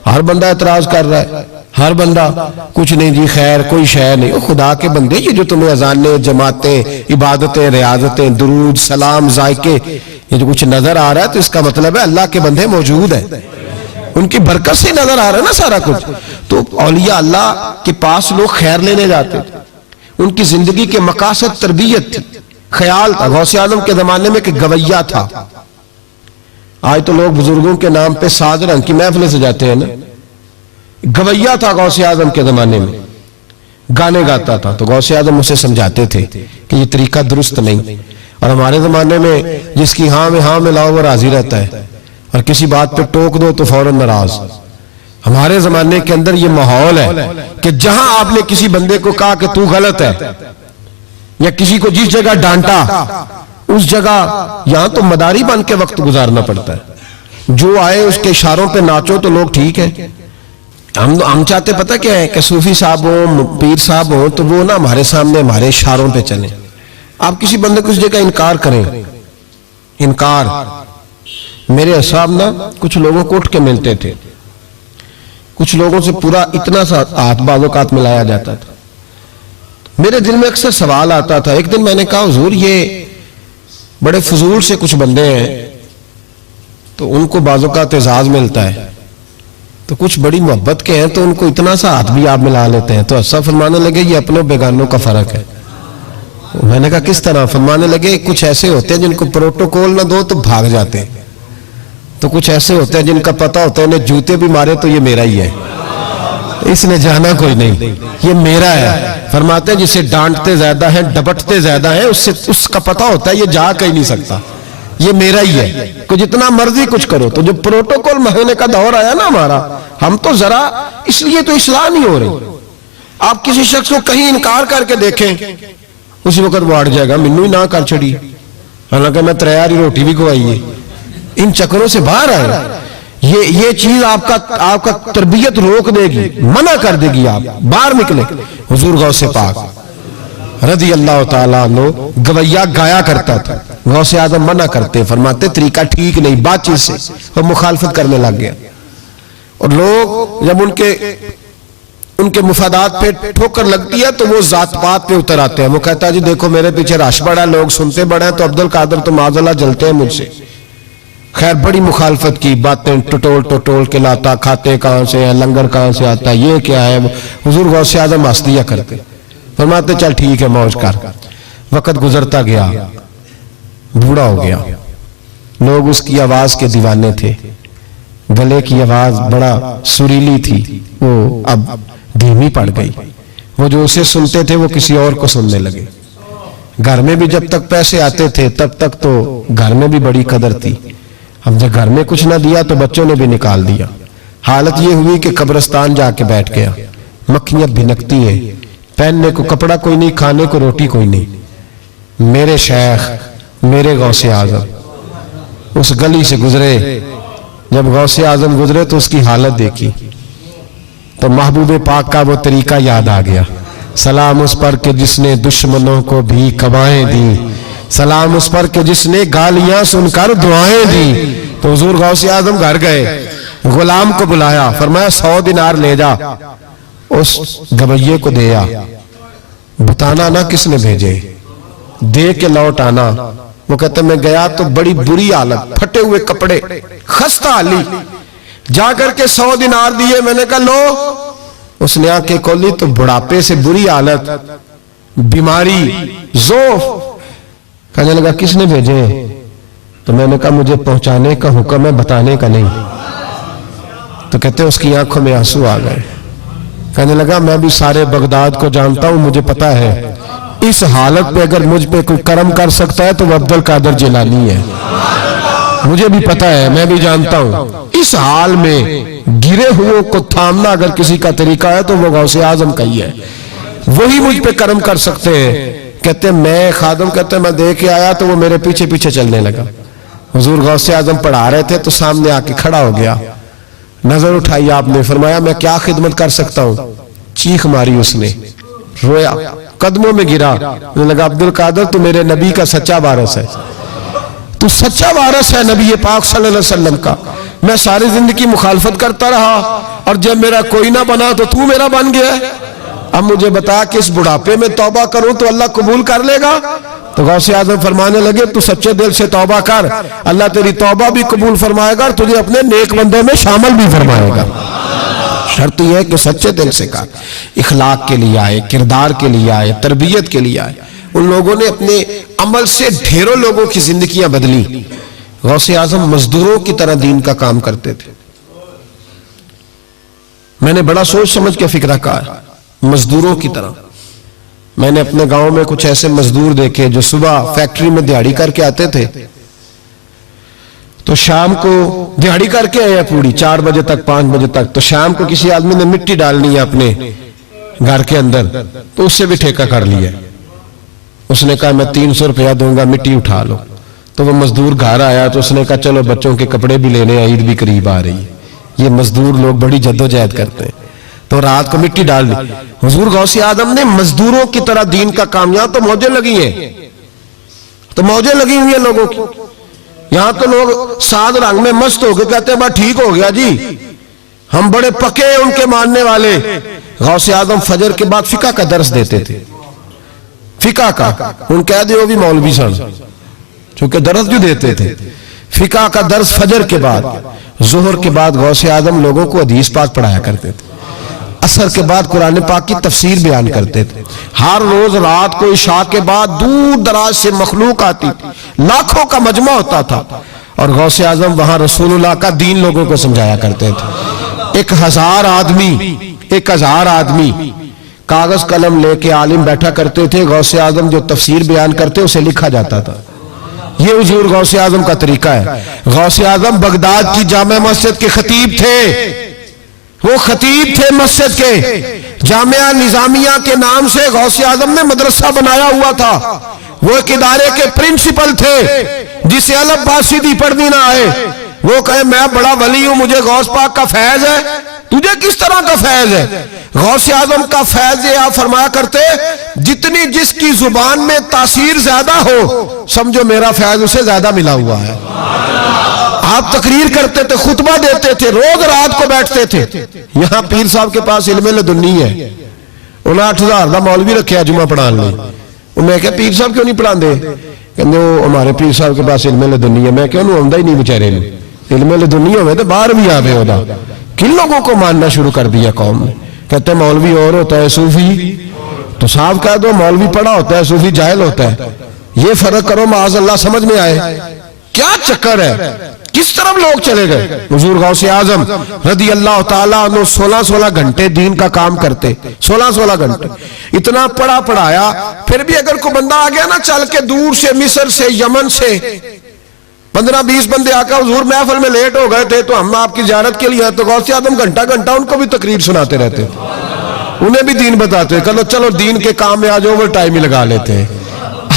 ہر بندہ اعتراض کر رہا ہے، ہر بندہ کچھ نہیں جی خیر کوئی شے نہیں. او خدا کے بندے یہ جو تمہیں اذانیں جماعتیں عبادتیں ریاضتیں درود سلام ذائقے یہ جو کچھ نظر آ رہا ہے تو اس کا مطلب ہے اللہ کے بندے موجود ہیں, ان کی برکت سے نظر آ رہا ہے نا سارا کچھ. تو اولیاء اللہ کے پاس لوگ خیر لینے جاتے تھے, ان کی زندگی کے مقاصد تربیت تھی, خیال تھا. غوث اعظم کے زمانے میں کہ گویا تھا. آج تو لوگ بزرگوں کے نام پہ ساز رنگ کی محفلیں سجاتے ہیں نا. گویا تھا غوث اعظم کے زمانے میں, گانے گاتا تھا. تو غوث اعظم اسے سمجھاتے تھے کہ یہ طریقہ درست نہیں. اور ہمارے زمانے میں جس کی ہاں میں ہاں ملاؤ وہ راضی رہتا ہے, اور کسی بات پہ ٹوک دو تو فوراً ناراض. ہمارے زمانے کے اندر یہ ماحول ہے کہ جہاں آپ نے کسی بندے کو کہا کہ تو غلط ہے, یا کسی کو جس جگہ ڈانٹا اس جگہ یہاں تو مداری بن کے وقت گزارنا پڑتا ہے. جو آئے اس کے اشاروں پہ ناچو تو لوگ ٹھیک ہے. ہم چاہتے پتہ کیا ہے کہ صوفی صاحب ہوں پیر صاحب ہوں تو وہ نا ہمارے سامنے ہمارے اشاروں پہ چلیں. آپ کسی بندے کو اس جگہ انکار کریں, انکار. میرے اصحاب نا کچھ لوگوں کو اٹھ کے ملتے تھے, کچھ لوگوں سے پورا اتنا سا ہاتھ بعض اوقات ملایا جاتا تھا. میرے دل میں اکثر سوال آتا تھا. ایک دن میں نے کہا حضور یہ بڑے فضول سے کچھ بندے ہیں تو ان کو بعض اوقات اعزاز ملتا ہے, تو کچھ بڑی محبت کے ہیں تو ان کو اتنا سا ہاتھ بھی آپ ملا لیتے ہیں. تو ایسا فرمانے لگے یہ اپنوں بیگانوں کا فرق ہے. میں نے کہا کس طرح؟ فرمانے لگے کچھ ایسے ہوتے ہیں جن کو پروٹوکول نہ دو تو بھاگ جاتے ہیں, تو کچھ ایسے ہوتے ہیں جن کا پتہ ہوتا ہے انہیں جوتے بھی مارے تو یہ میرا ہی ہے, اس نے جانا کوئی نہیں, یہ میرا ہے. فرماتے ہیں جسے ڈانٹتے زیادہ ہیں ڈبٹتے زیادہ ہیں اس کا پتہ ہوتا ہے یہ جا کہیں نہیں سکتا, یہ میرا ہی ہے. کہ جتنا مرضی کچھ کرو. تو جو پروٹوکول مہینے کا دور آیا نا ہمارا, ہم تو ذرا اس لیے تو اصلاح نہیں ہو رہی. آپ کسی شخص کو کہیں انکار کر کے دیکھیں اسی وقت وہ اڑ جائے گا منو ہی نہ کر چھڑی, حالانکہ میں تریاری روٹی بھی کھوائی ہے. ان چکروں سے باہر آئے. یہ چیز آپ کا تربیت روک دے گی, منع کر دے گی, آپ باہر نکلے. حضور غوث پاک رضی اللہ تعالیٰ عنہ گویا گایا کرتا تھا. غوث اعظم منع کرتے, فرماتے طریقہ ٹھیک نہیں, بات چیز سے وہ مخالفت کرنے لگ گیا. اور لوگ جب ان کے مفادات پہ ٹھوکر لگتی ہے تو وہ ذات پات پہ اتر آتے ہیں. وہ کہتا ہے جی دیکھو میرے پیچھے رش بڑا ہے, لوگ سنتے بڑے ہیں, تو عبدالقادر تو معاذ اللہ جلتے ہیں مجھ سے. خیر بڑی مخالفت کی, باتیں ٹٹول کے لاتا, کھاتے کہاں سے ہیں, لنگر کہاں سے آتا ہے, یہ کیا ہے. حضور غوث اعظم ہنس دیا کرتے, فرماتے چل ٹھیک ہے موج کر. وقت گزرتا گیا, بوڑھا ہو گیا, لوگ اس کی آواز کے دیوانے تھے. گلے کی آواز بڑا سریلی تھی, وہ اب دھیمی پڑ گئی. وہ جو اسے سنتے تھے وہ کسی اور کو سننے لگے. گھر میں بھی جب تک پیسے آتے تھے تب تک تو گھر میں بھی بڑی قدر تھی. اب جب گھر میں کچھ نہ دیا تو بچوں نے بھی نکال دیا. حالت یہ ہوئی کہ قبرستان جا کے بیٹھ گیا. مکھیاں بھنکتی ہیں, پہننے کو کپڑا کوئی نہیں, کھانے کو روٹی کوئی نہیں. میرے شیخ میرے غوث اعظم اس گلی سے گزرے. جب غوث اعظم گزرے تو اس کی حالت دیکھی تو محبوب پاک کا وہ طریقہ یاد آ گیا. سلام اس پر کہ جس نے دشمنوں کو بھی کوائیں دی, سلام اس پر کہ جس نے گالیاں سن کر دعائیں دی. تو حضور غوث اعظم گھر گئے, غلام کو بلایا, فرمایا 100 دینار لے جا, اس گویے کو دیا. بتانا نہ کس نے بھیجے, دے کے لوٹ آنا. وہ کہتے میں گیا تو بڑی بری حالت, پھٹے ہوئے کپڑے, خستہ حالی. جا کر کے 100 دینار دیے. میں نے کہا لو. اس نے آنکھیں کھولی تو بڑھاپے سے بری حالت, بیماری, ذوف. کہنے لگا کس نے بھیجے؟ تو میں نے کہا مجھے پہنچانے کا حکم ہے, بتانے کا نہیں. تو کہتے اس کی آنکھوں میں آنسو آ گئے. کہنے لگا میں بھی سارے بغداد کو جانتا ہوں, مجھے پتا ہے اس حالت پہ اگر مجھ پہ کوئی کرم کر سکتا ہے تو وہ عبدالقادر جیلانی ہے. مجھے بھی پتا ہے, میں بھی جانتا ہوں. اس حال میں گرے ہوئے کو تھامنا اگر کسی کا طریقہ ہے تو وہ غوث اعظم کا ہی ہے, وہی مجھ پہ کرم کر سکتے ہیں. کہتے میں خادم کہتے میں دے کے آیا تو وہ میرے پیچھے پیچھے چلنے لگا. حضور غوث اعظم پڑھا رہے تھے تو سامنے آ کے کھڑا ہو گیا. نظر اٹھائی آپ نے, فرمایا میں کیا خدمت کر سکتا ہوں. چیخ ماری اس نے, رویا, قدموں میں گرا. لگا عبدالقادر تو میرے نبی کا سچا وارث ہے, تو سچا وارث ہے نبی پاک صلی اللہ علیہ وسلم کا. میں ساری زندگی مخالفت کرتا رہا اور جب میرا کوئی نہ بنا تو تو میرا بن گیا. اب مجھے بتا کہ اس بڑھاپے میں توبہ کروں تو اللہ قبول کر لے گا؟ تو غوث اعظم فرمانے لگے تو سچے دل سے توبہ کر، اللہ تیری توبہ بھی قبول فرمائے گا اور تجھے اپنے نیک بندوں میں شامل بھی فرمائے گا. شرط یہ ہے کہ سچے دل سے کر، اخلاق کے لیے آئے، کردار کے لیے آئے، تربیت کے لیے آئے. ان لوگوں نے اپنے عمل سے ڈھیروں لوگوں کی زندگیاں بدلی. غوث اعظم مزدوروں کی طرح دین کا کام کرتے تھے. میں نے بڑا سوچ سمجھ کے فکرہ کہا ہے، مزدوروں کی طرح. میں نے اپنے گاؤں میں کچھ ایسے مزدور دیکھے جو صبح فیکٹری میں دیہڑی کر کے آتے تھے تو شام کو دیہڑی کر کے آئے پوری 4 بجے تک 5 بجے تک، تو شام کو کسی آدمی نے مٹی ڈالنی ہے اپنے گھر کے اندر تو اس سے بھی ٹھیکہ کر لیا. اس نے کہا میں 300 روپیہ دوں گا، مٹی اٹھا لو. تو وہ مزدور گھر آیا تو اس نے کہا چلو بچوں کے کپڑے بھی لینے، عید بھی قریب آ رہی ہے. یہ مزدور لوگ بڑی جدوجہد کرتے ہیں. تو رات کو مٹی ڈال دی. حضور غوث اعظم نے مزدوروں کی طرح دین کا کام، یہاں تو موجیں لگی ہیں، تو موجیں لگی ہوئی ہیں لوگوں کی. یہاں تو لوگ ساد رنگ میں مست ہو کے کہتے ہیں بس ٹھیک ہو گیا جی، ہم بڑے پکے ہیں ان کے ماننے والے. غوث اعظم فجر کے بعد فقہ کا درس دیتے تھے. فقہ کا ان کہہ دے وہ بھی مولوی سن، چونکہ درس جو دیتے تھے. فقہ کا درس فجر کے بعد. ظہر کے بعد غوث اعظم لوگوں کو حدیث پاک پڑھایا کرتے تھے. عصر کے بعد قرآن پاک کی تفسیر بیان کرتے تھے. ہر روز رات کو عشاء کے بعد دور دراز سے مخلوق آتی تھی، لاکھوں کا مجمع ہوتا تھا اور غوث اعظم وہاں رسول اللہ کا دین لوگوں کو سمجھایا کرتے تھے. 1000 آدمی کاغذ قلم لے کے عالم بیٹھا کرتے تھے. غوث اعظم جو تفسیر بیان کرتے اسے لکھا جاتا تھا. یہ حضور غوث اعظم کا طریقہ ہے. غوث اعظم بغداد کی جامع مسجد کے خطیب تھے. وہ خطیب تھے مسجد کے. جامعہ نظامیہ کے نام سے غوث اعظم نے مدرسہ بنایا ہوا تھا. وہ ایک ادارے کے پرنسپل تھے جسے الف با سیدھی پڑھنی نہ آئے. وہ کہے میں بڑا ولی ہوں، مجھے غوث پاک کا فیض ہے. تجھے کس طرح کا فیض ہے؟ غوث اعظم کا فیض یہ آپ فرمایا کرتے جتنی جس کی زبان میں تاثیر زیادہ ہو سمجھو میرا فیض اسے زیادہ ملا ہوا ہے. آپ تقریر کرتے تھے، خطبہ دیتے تھے، روز رات کو بیٹھتے تھے. یہاں پیر صاحب کے پاس علم لدنی ہے، انہیں 8000 دا مولوی رکھیا جمعہ پڑھان لے. میں کہا پیر صاحب کیوں نہیں پڑھان دے؟ کہنے وہ ہمارے پیر صاحب کے پاس علم لدنی ہے. میں کہا انہوں آمدہ ہی نہیں بچارے نے. علم لدنی ہوئے تو باہر بھی آوے ہو دا. کن لوگوں کو ماننا شروع کر دیا قوم نے؟ کہتے ہیں مولوی اور ہوتا ہے صوفی. تو صاحب کہہ دو مولوی پڑھا ہوتا ہے، صوفی جاہل ہوتا ہے. یہ فرق کرو معاذ اللہ سمجھ میں آئے. کیا چکر ہے؟ کس طرف لوگ چلے گئے؟ حضور غوث اعظم رضی اللہ تعالیٰ عنہ 16 گھنٹے دین کا کام کرتے. 16 گھنٹے اتنا پڑھا پڑھایا. پھر بھی اگر کوئی بندہ آ گیا نا چل کے دور سے، مصر سے، یمن سے 15-20 بندے آ کر حضور محفل میں لیٹ ہو گئے تھے تو ہم آپ کی زیارت کے لیے، تو غوث اعظم گھنٹہ ان کو بھی تقریر سناتے رہتے، انہیں بھی دین بتاتے. چلو دین کے کام میں آج اوور ٹائم ہی لگا لیتے ہیں،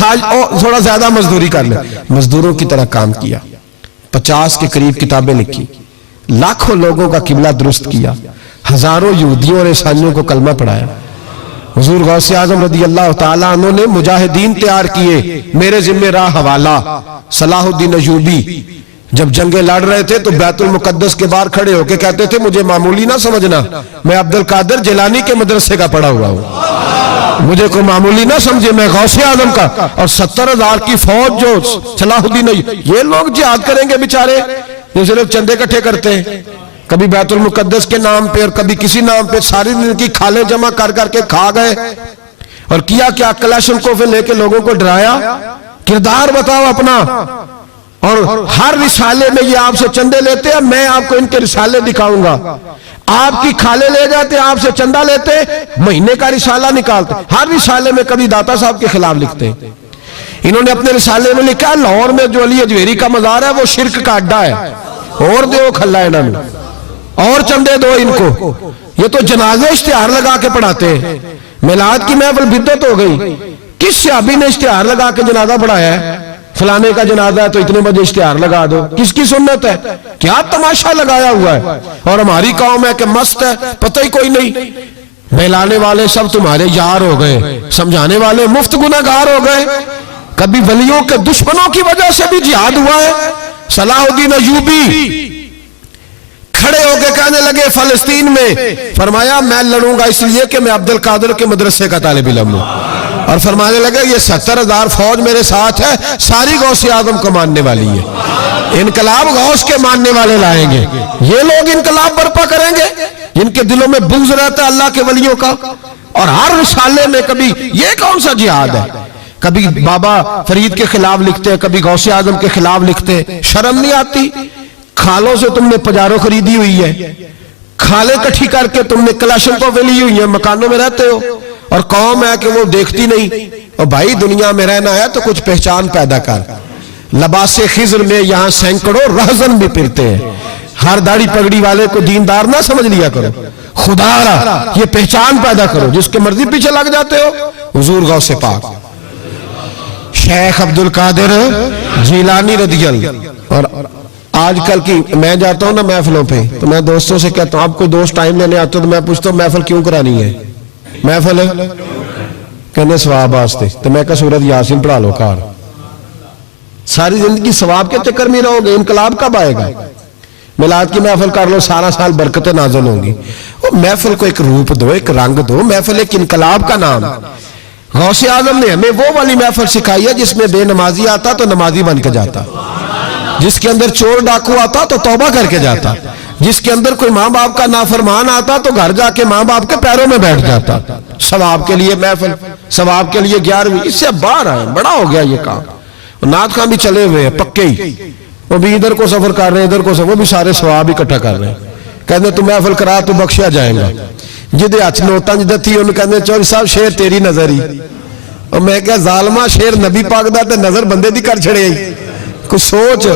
آج تھوڑا زیادہ مزدوری کر لیں. مزدوروں کی طرح کام کیا. 50 کے قریب کتابیں لکھی، لاکھوں لوگوں کا قبلہ درست کیا، ہزاروں یہودیوں اور عیسائیوں کو کلمہ پڑھایا. حضور غوث اعظم رضی اللہ تعالیٰ عنہ نے مجاہدین تیار کیے. میرے ذمہ راہ حوالہ صلاح الدین ایوبی جب جنگیں لڑ رہے تھے تو بیت المقدس کے باہر کھڑے ہو کے کہتے تھے مجھے معمولی نہ سمجھنا، میں عبد القادر جیلانی کے مدرسے کا پڑھا ہوا ہوں، مجھے کوئی معمولی نہ سمجھے، میں غوث اعظم کا. اور 70,000 کی فوج جو صلاح الدین، یہ لوگ جہاد کریں گے بیچارے جو صرف چندے اکٹھے کرتے ہیں، کبھی بیت المقدس کے نام پہ اور کبھی کسی نام پہ ساری دن کی کھالیں جمع کر کے کھا گئے. اور کیا کلاشنکوف لے کے لوگوں کو ڈرایا. کردار بتاؤ اپنا. اور ہر رسالے میں یہ آپ سے چندے لیتے ہیں، میں آپ کو ان کے رسالے دکھاؤں گا. آپ کی کھالے لے جاتے، آپ سے چندہ لیتے، مہینے کا رسالہ نکالتے. ہر رسالے میں کبھی داتا صاحب کے خلاف لکھتے. انہوں نے اپنے رسالے میں لکھا لاہور میں جو علی اجویری کا مزار ہے وہ شرک کا اڈا ہے، اور دیو کھلا ہے انہوں نے، اور چندے دو ان کو. یہ تو جنازے اشتہار لگا کے پڑھاتے ہیں. میلاد کی محفل بدعت ہو گئی. کس صحابی نے اشتہار لگا کے جنازہ پڑھایا ہے؟ فلانے کا جنازہ ہے تو اتنے بجے اشتہار لگا دو. کس کی سنت ہے؟ کیا تماشا لگایا ہوا ہے. اور ہماری قوم ہے کہ مست ہے، پتہ ہی کوئی نہیں. بہلانے والے سب تمہارے یار ہو گئے، سمجھانے والے مفت گناہگار ہو گئے. کبھی ولیوں کے دشمنوں کی وجہ سے بھی جہاد ہوا ہے. صلاح الدین ایوبی کھڑے ہو کے کہنے لگے فلسطین میں، فرمایا میں لڑوں گا اس لیے کہ میں عبد القادر کے مدرسے کا طالب علم ہوں، اور فرمانے لگے یہ 70,000 فوج میرے ساتھ ہے، ساری غوث اعظم کو ماننے والی ہے، انقلاب غوث کے ماننے والے لائیں گے، یہ لوگ انقلاب برپا کریں گے جن کے دلوں میں بغض رہتا ہے اللہ کے ولیوں کا۔ اور ہر رسالے میں کبھی یہ کون سا جہاد ہے، کبھی بابا فرید کے خلاف لکھتے ہیں، کبھی غوث اعظم کے خلاف لکھتے ہیں، شرم نہیں آتی؟ کھالوں سے تم نے پجارو خریدی ہوئی ہے، کھالیں کٹھی کر کے تم نے کلاشنکوف لی ہوئی ہیں، مکانوں میں رہتے ہو، اور قوم ہے کہ وہ دیکھتی نہیں۔ اور بھائی دنیا میں رہنا ہے تو کچھ پہچان پیدا کر۔ لباس خضر میں یہاں سینکڑوں رہزن بھی پھرتے ہیں، ہر داڑھی پگڑی والے کو دیندار نہ سمجھ لیا کرو، خدا را یہ پہچان پیدا کرو، جس کے مرضی پیچھے لگ جاتے ہو۔ حضور غوث پاک شیخ عبد القادر جیلانی رضی اللہ۔ اور آج کل کی میں جاتا ہوں نا محفلوں پہ تو میں دوستوں سے کہتا ہوں، آپ کوئی دوست ٹائم لینے آتے تو میں پوچھتا ہوں محفل کیوں کرانی ہے؟ محفل کہنے ثواب واسطے، تو میں کہا سورۃ یاسین پڑھا لو کار، ساری زندگی ثواب کے چکر میں رہو گے، انقلاب کب آئے گا؟ میلاد کی محفل کر لو، سارا سال برکتیں نازل ہوں گی۔ محفل کو ایک روپ دو، ایک رنگ دو، محفل ایک انقلاب کا نام۔ غوث اعظم نے ہمیں وہ والی محفل سکھائی ہے جس میں بے نمازی آتا تو نمازی بن کے جاتا، جس کے اندر چور ڈاکو آتا تو توبہ کر کے جاتا، جس کے اندر کوئی ماں باپ کا نافرمان آتا تو گھر جا کے ماں باپ کے پیروں میں بیٹھ جاتا۔ ثواب کے لیے محفل، ثواب کے لیے 11ویں، اس سے باہر آئے، بڑا ہو گیا یہ کام۔ نعت خواں بھی چلے ہوئے ہیں پکے ہی، وہ بھی ادھر کو سفر کر رہے ہیں، ادھر کو سفر، وہ بھی سارے ثواب اکٹھا کر رہے ہیں، کہتے تو محفل کرا تو بخشیا جائے گا۔ جدے ہاتھ نوٹاں جدہ تھی انہوں کہتے چوری صاحب شیر تیری نظر ہی، اور میں کہا ظالمہ شیر نبی پاک دا تے نظر بندے دی کر چھڑے ہی، کچھ سوچ۔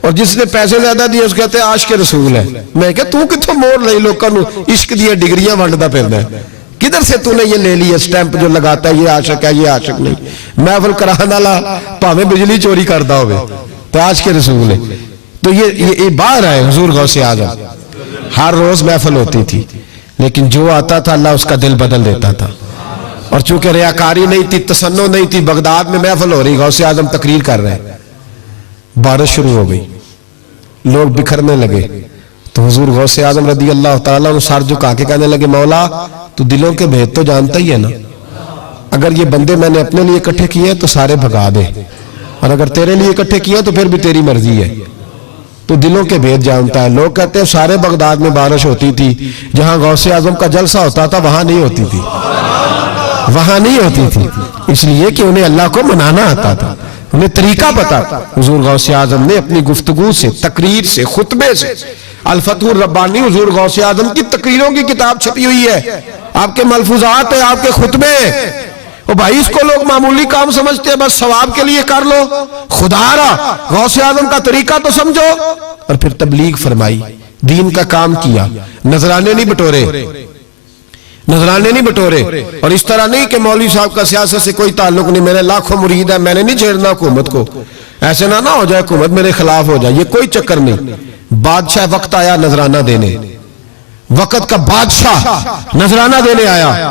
اور جس نے پیسے زیادہ دیے اس کہتے ہیں عاشق رسول ہے۔ میں کہا تو کتھوں موڑ لئی لوکاں نو عشق دیے ڈگریاں ونڈدا پھردا ہے، کدھر سے تو نے یہ لے لی سٹیمپ جو لگاتا ہے یہ عاشق ہے یہ عاشق نہیں؟ محفل کرانا لا پاویں بجلی چوری کردا ہوئے تو عاشق رسول ہے۔ تو یہ باہر آئے حضور غوث اعظم، ہر روز محفل ہوتی تھی، لیکن جو آتا تھا اللہ اس کا دل بدل دیتا تھا۔ اور چونکہ ریاکاری نہیں تھی، تسنع نہیں تھی، بغداد میں محفل ہو رہی، غوث اعظم تقریر کر رہے ہیں، بارش شروع ہو گئی، لوگ بکھرنے لگے، تو حضور غوث اعظم رضی اللہ تعالیٰ عنہ سر جھکا کے کہنے لگے مولا تو دلوں کے بھید تو جانتا ہی ہے نا، اگر یہ بندے میں نے اپنے لیے اکٹھے کیے تو سارے بھگا دے، اور اگر تیرے لیے اکٹھے کیے تو پھر بھی تیری مرضی ہے، تو دلوں کے بھید جانتا ہے۔ لوگ کہتے ہیں سارے بغداد میں بارش ہوتی تھی، جہاں غوث اعظم کا جلسہ ہوتا تھا وہاں نہیں ہوتی تھی، وہاں نہیں ہوتی تھی، اس لیے کہ انہیں اللہ کو منانا آتا تھا، انہیں طریقہ پتا۔ حضور غوث اعظم نے اپنی گفتگو سے، تقریر سے، خطبے سے، الفتح الربانی حضور غوث اعظم کی تقریروں کی کتاب چھپی ہوئی ہے، آپ کے ملفوظات ہیں، آپ کے خطبے۔ اور بھائی اس کو لوگ معمولی کام سمجھتے ہیں، بس ثواب کے لیے کر لو، خدا را غوث اعظم کا طریقہ تو سمجھو۔ اور پھر تبلیغ فرمائی، دین کا کام کیا، نذرانے نہیں بٹورے، نذرانے نہیں بٹورے، اور اس طرح نہیں کہ مولوی صاحب کا سیاست سے کوئی تعلق نہیں، میرے لاکھوں مرید ہیں، میں نے نہیں چھیڑنا حکومت کو، ایسے نہ ہو جائے حکومت میرے خلاف ہو جائے، یہ کوئی چکر نہیں۔ بادشاہ وقت آیا نذرانہ دینے، وقت کا بادشاہ نذرانہ دینے آیا،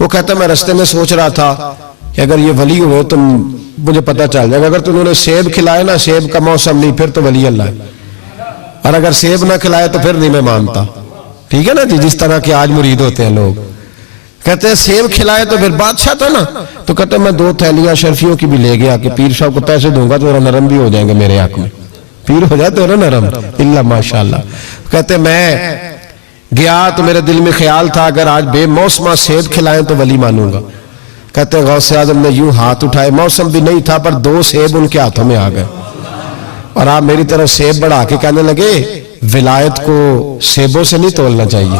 وہ کہتا میں رستے میں سوچ رہا تھا کہ اگر یہ ولی ہوئے تو مجھے پتہ چل جائے گا، اگر تو انہوں نے سیب کھلائے نا، سیب کا موسم نہیں، پھر تو ولی اللہ ہے، اور اگر سیب نہ کھلائے تو پھر نہیں میں مانتا۔ ٹھیک ہے نا جی، جس طرح کے آج مرید ہوتے ہیں لوگ، کہتے ہیں سیب کھلائے تو پھر بادشاہ تھا نا، تو کہتے ہیں میں 2 تھیلیاں شرفیوں کی بھی لے گیا کہ پیر صاحب کو پیسے دوں گا تو نرم بھی ہو جائیں گے میرے حق میں، پیر ہو جائے تو نرم اللہ ماشاءاللہ۔ کہتے ہیں میں گیا تو میرے دل میں خیال تھا اگر آج بے موسمہ سیب کھلائیں تو ولی مانوں گا۔ کہتے ہیں غوث اعظم نے یوں ہاتھ اٹھائے، موسم بھی نہیں تھا پر 2 سیب ان کے ہاتھوں میں آ گئے، اور آپ میری طرف سیب بڑھا کے کہنے لگے ولایت کو سیبوں سے نہیں تولنا چاہیے،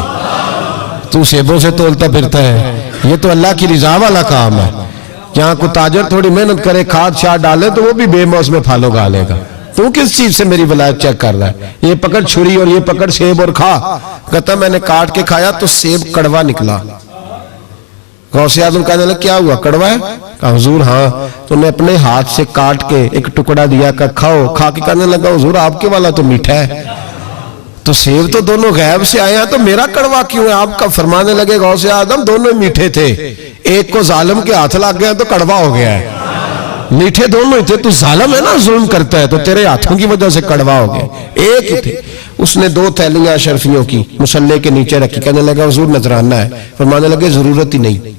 تو سیبوں سے تولتا پھرتا ہے، یہ تو اللہ کی رضا والا کام ہے۔ یہاں کو تاجر تھوڑی محنت کرے، کھاد شاد ڈالے تو وہ بھی بے موسم پھل اگا لے گا، تو کس چیز سے میری ولایت چیک کر رہا ہے؟ یہ پکڑ چھری اور یہ پکڑ سیب اور کھا۔ کہتا میں نے کاٹ کے کھایا تو سیب کڑوا نکلا۔ غوث اعظم کہنے لگا کیا ہوا، کڑوا ہے؟ کہا حضور ہاں۔ تو نے اپنے ہاتھ سے کاٹ کے ایک ٹکڑا دیا، کہا کھاؤ۔ کھا کے کہنے لگا حضور آپ کے والا تو میٹھا ہے، تو سیب تو دونوں غیب سے آئے ہیں تو میرا کڑوا کیوں ہے؟ آپ کا فرمانے لگے غوث اعظم دونوں میٹھے تھے، ایک کو ظالم کے ہاتھ لگ گیا تو کڑوا ہو گیا ہے، میٹھے دونوں ہی تھے. تو ظالم ہے نا, ظلم کرتا ہے, تو تیرے ہاتھوں کی وجہ سے کڑوا ہو گئے. ایک ہی تھے. اس نے 2 تھیلیاں اشرفیوں کی مصلے کے نیچے رکھی, کہنے لگا حضور نذرانہ ہے. فرمانے لگے ضرورت ہی نہیں,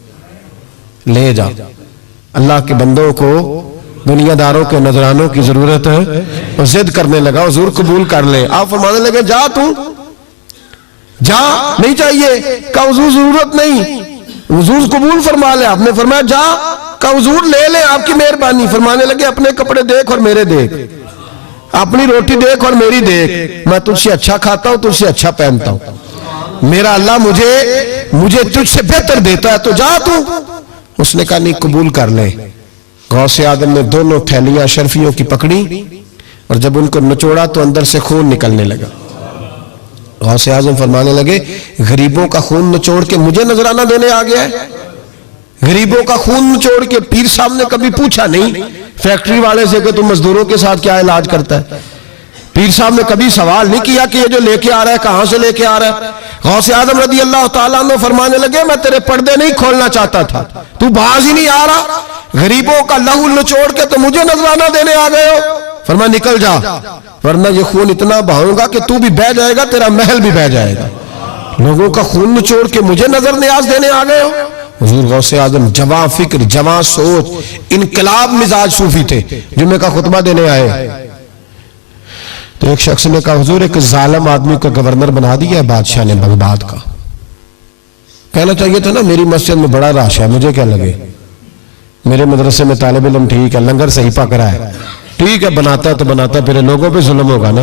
لے جا. اللہ کے بندوں کو دنیا داروں کے نذرانوں کی ضرورت ہے. اور ضد کرنے لگا حضور قبول کر لے. آپ فرمانے لگے جا تو جا, نہیں چاہیے. کہا حضور ضرورت نہیں, حضور قبول فرما لے. آپ نے فرمایا جا. کہا حضور لے لے, آپ کی مہربانی. فرمانے لگے اپنے کپڑے دیکھ اور میرے دیکھ, اپنی روٹی دیکھ اور میری دیکھ. میں تجھ سے اچھا کھاتا ہوں, تجھ سے اچھا پہنتا ہوں. میرا اللہ مجھے تجھ سے بہتر دیتا ہے, تو جا تو. اس نے کہا نہیں, قبول کر لے. غوث اعظم نے دونوں تھیلیاں اشرفیوں کی پکڑی, اور جب ان کو نچوڑا تو اندر سے خون نکلنے لگا. غوث اعظم فرمانے لگے غریبوں کا خون نچوڑ کے مجھے نذرانہ دینے آ گیا ہے. غریبوں کا خون نچوڑ کے. پیر صاحب نے کبھی پوچھا نہیں فیکٹری والے سے کہ تم مزدوروں کے ساتھ کیا علاج کرتا ہے. پیر صاحب نے کبھی سوال نہیں کیا کہ یہ جو لے کے آ رہا ہے کہاں سے لے کے آ رہا ہے. غوث اعظم رضی اللہ تعالیٰ عنہ فرمانے لگے میں تیرے پردے نہیں کھولنا چاہتا تھا, تو باز ہی نہیں آ رہا. غریبوں کا لہو نچوڑ کے تو مجھے نذرانہ دینے آ گئے ہو. فرمایا نکل جا, ورنہ یہ خون اتنا بہاؤں گا کہ تو بھی بہ جائے گا, تیرا محل بھی بہ جائے گا. لوگوں کا خون نچوڑ کے مجھے نظر نیاز دینے آ گئے ہو. حضور غوث اعظم جواں فکر, جواں سوچ, انقلاب مزاج صوفی تھے. جمعے کا خطبہ دینے آئے تو ایک شخص نے کہا حضور ایک ظالم آدمی کو گورنر بنا دیا ہے بادشاہ نے بغداد کا. کہنا چاہیے تھا نا میری مسجد میں بڑا رش ہے, مجھے کیا لگے, میرے مدرسے میں طالب علم ٹھیک ہے, لنگر صحیح پک رہا ہے, ٹھیک ہے بناتا ہے تو بناتا ہے, پھر لوگوں پہ ظلم ہوگا نا.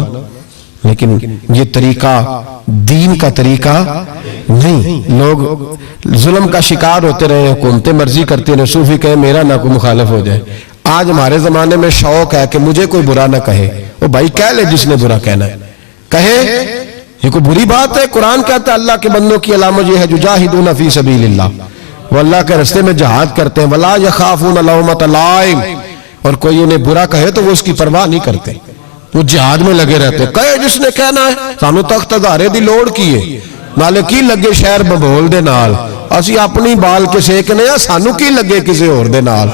لیکن یہ طریقہ دین کا طریقہ نہیں. لوگ ظلم کا شکار ہوتے رہے, حکومتیں مرضی کرتی رہے, صوفی کہے میرا نہ کوئی مخالف ہو جائے. آج ہمارے زمانے میں شوق ہے کہ مجھے کوئی برا نہ کہے. وہ بھائی کہہ لے جس نے برا کہنا ہے کہے, یہ کوئی بری بات ہے. قرآن کہتا ہے اللہ کے بندوں کی علامت یہ ہے یجاہدون فی سبیل اللہ, وہ اللہ کے راستے میں جہاد کرتے ہیں. ولا یخافون لومۃ لائم, اور کوئی انہیں برا کہے تو وہ اس کی پرواہ نہیں کرتے, وہ جہاد میں لگے رہتے. کہے جس نے کہنا ہے, سانو تخت ہزارے دی لوڑ کیے, نالے کی لگے شہر ببول دے نال, اسی اپنی بال کے سیکنے ہیں, سانو کی لگے کسی اور دے نال.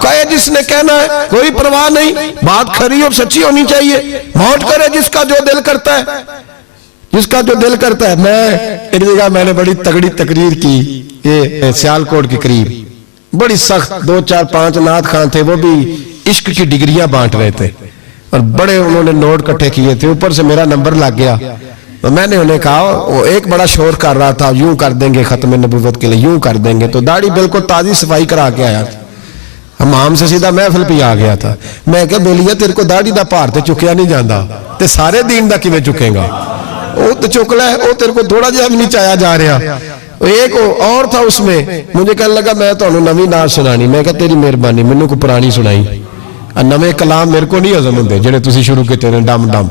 کہے جس نے کہنا ہے, کوئی پرواہ نہیں, بات کھری اور سچی ہونی چاہیے. موت کرے جس کا جو دل کرتا ہے, جس کا جو دل کرتا ہے. میں نے بڑی تگڑی تقریر کی, یہ سیالکوٹ کے قریب, بڑی سخت 2 4 5 نعت خان تھے, وہ بھی عشق کی ڈگریاں بانٹ رہے تھے, اور بڑے انہوں نے نوٹ کٹھے کیے تھے. اوپر سے میرا نمبر لگ گیا, تو میں نے انہیں کہا, وہ ایک بڑا شور کر رہا تھا, یوں کر دیں گے ختم نبوت کے لیے, یوں کر دیں گے. تو داڑھی بالکل تازی صفائی کرا کے آیا تھا, حمام سے سیدھا محفل پہ آ گیا تھا. میں کہا بیلیا تیرے کو داڑھی دا پار تے چکیا نہیں جاندہ, تے سارے دین دا کیویں چکے گا, وہ تو چک لے, وہ تیرے کو تھوڑا جہا بھی نہیں چایا جا رہا. ایک اور تھا اس میں, مجھے کہنے لگا میں تو انہوں نوی نار سنانی. میں کہا تیری مہربانی, منوں کو پرانی سنائی, نوے کلام میرے کو نہیں ہضم ہوندے جڑے تسی شروع کیتے نے ڈم ڈم.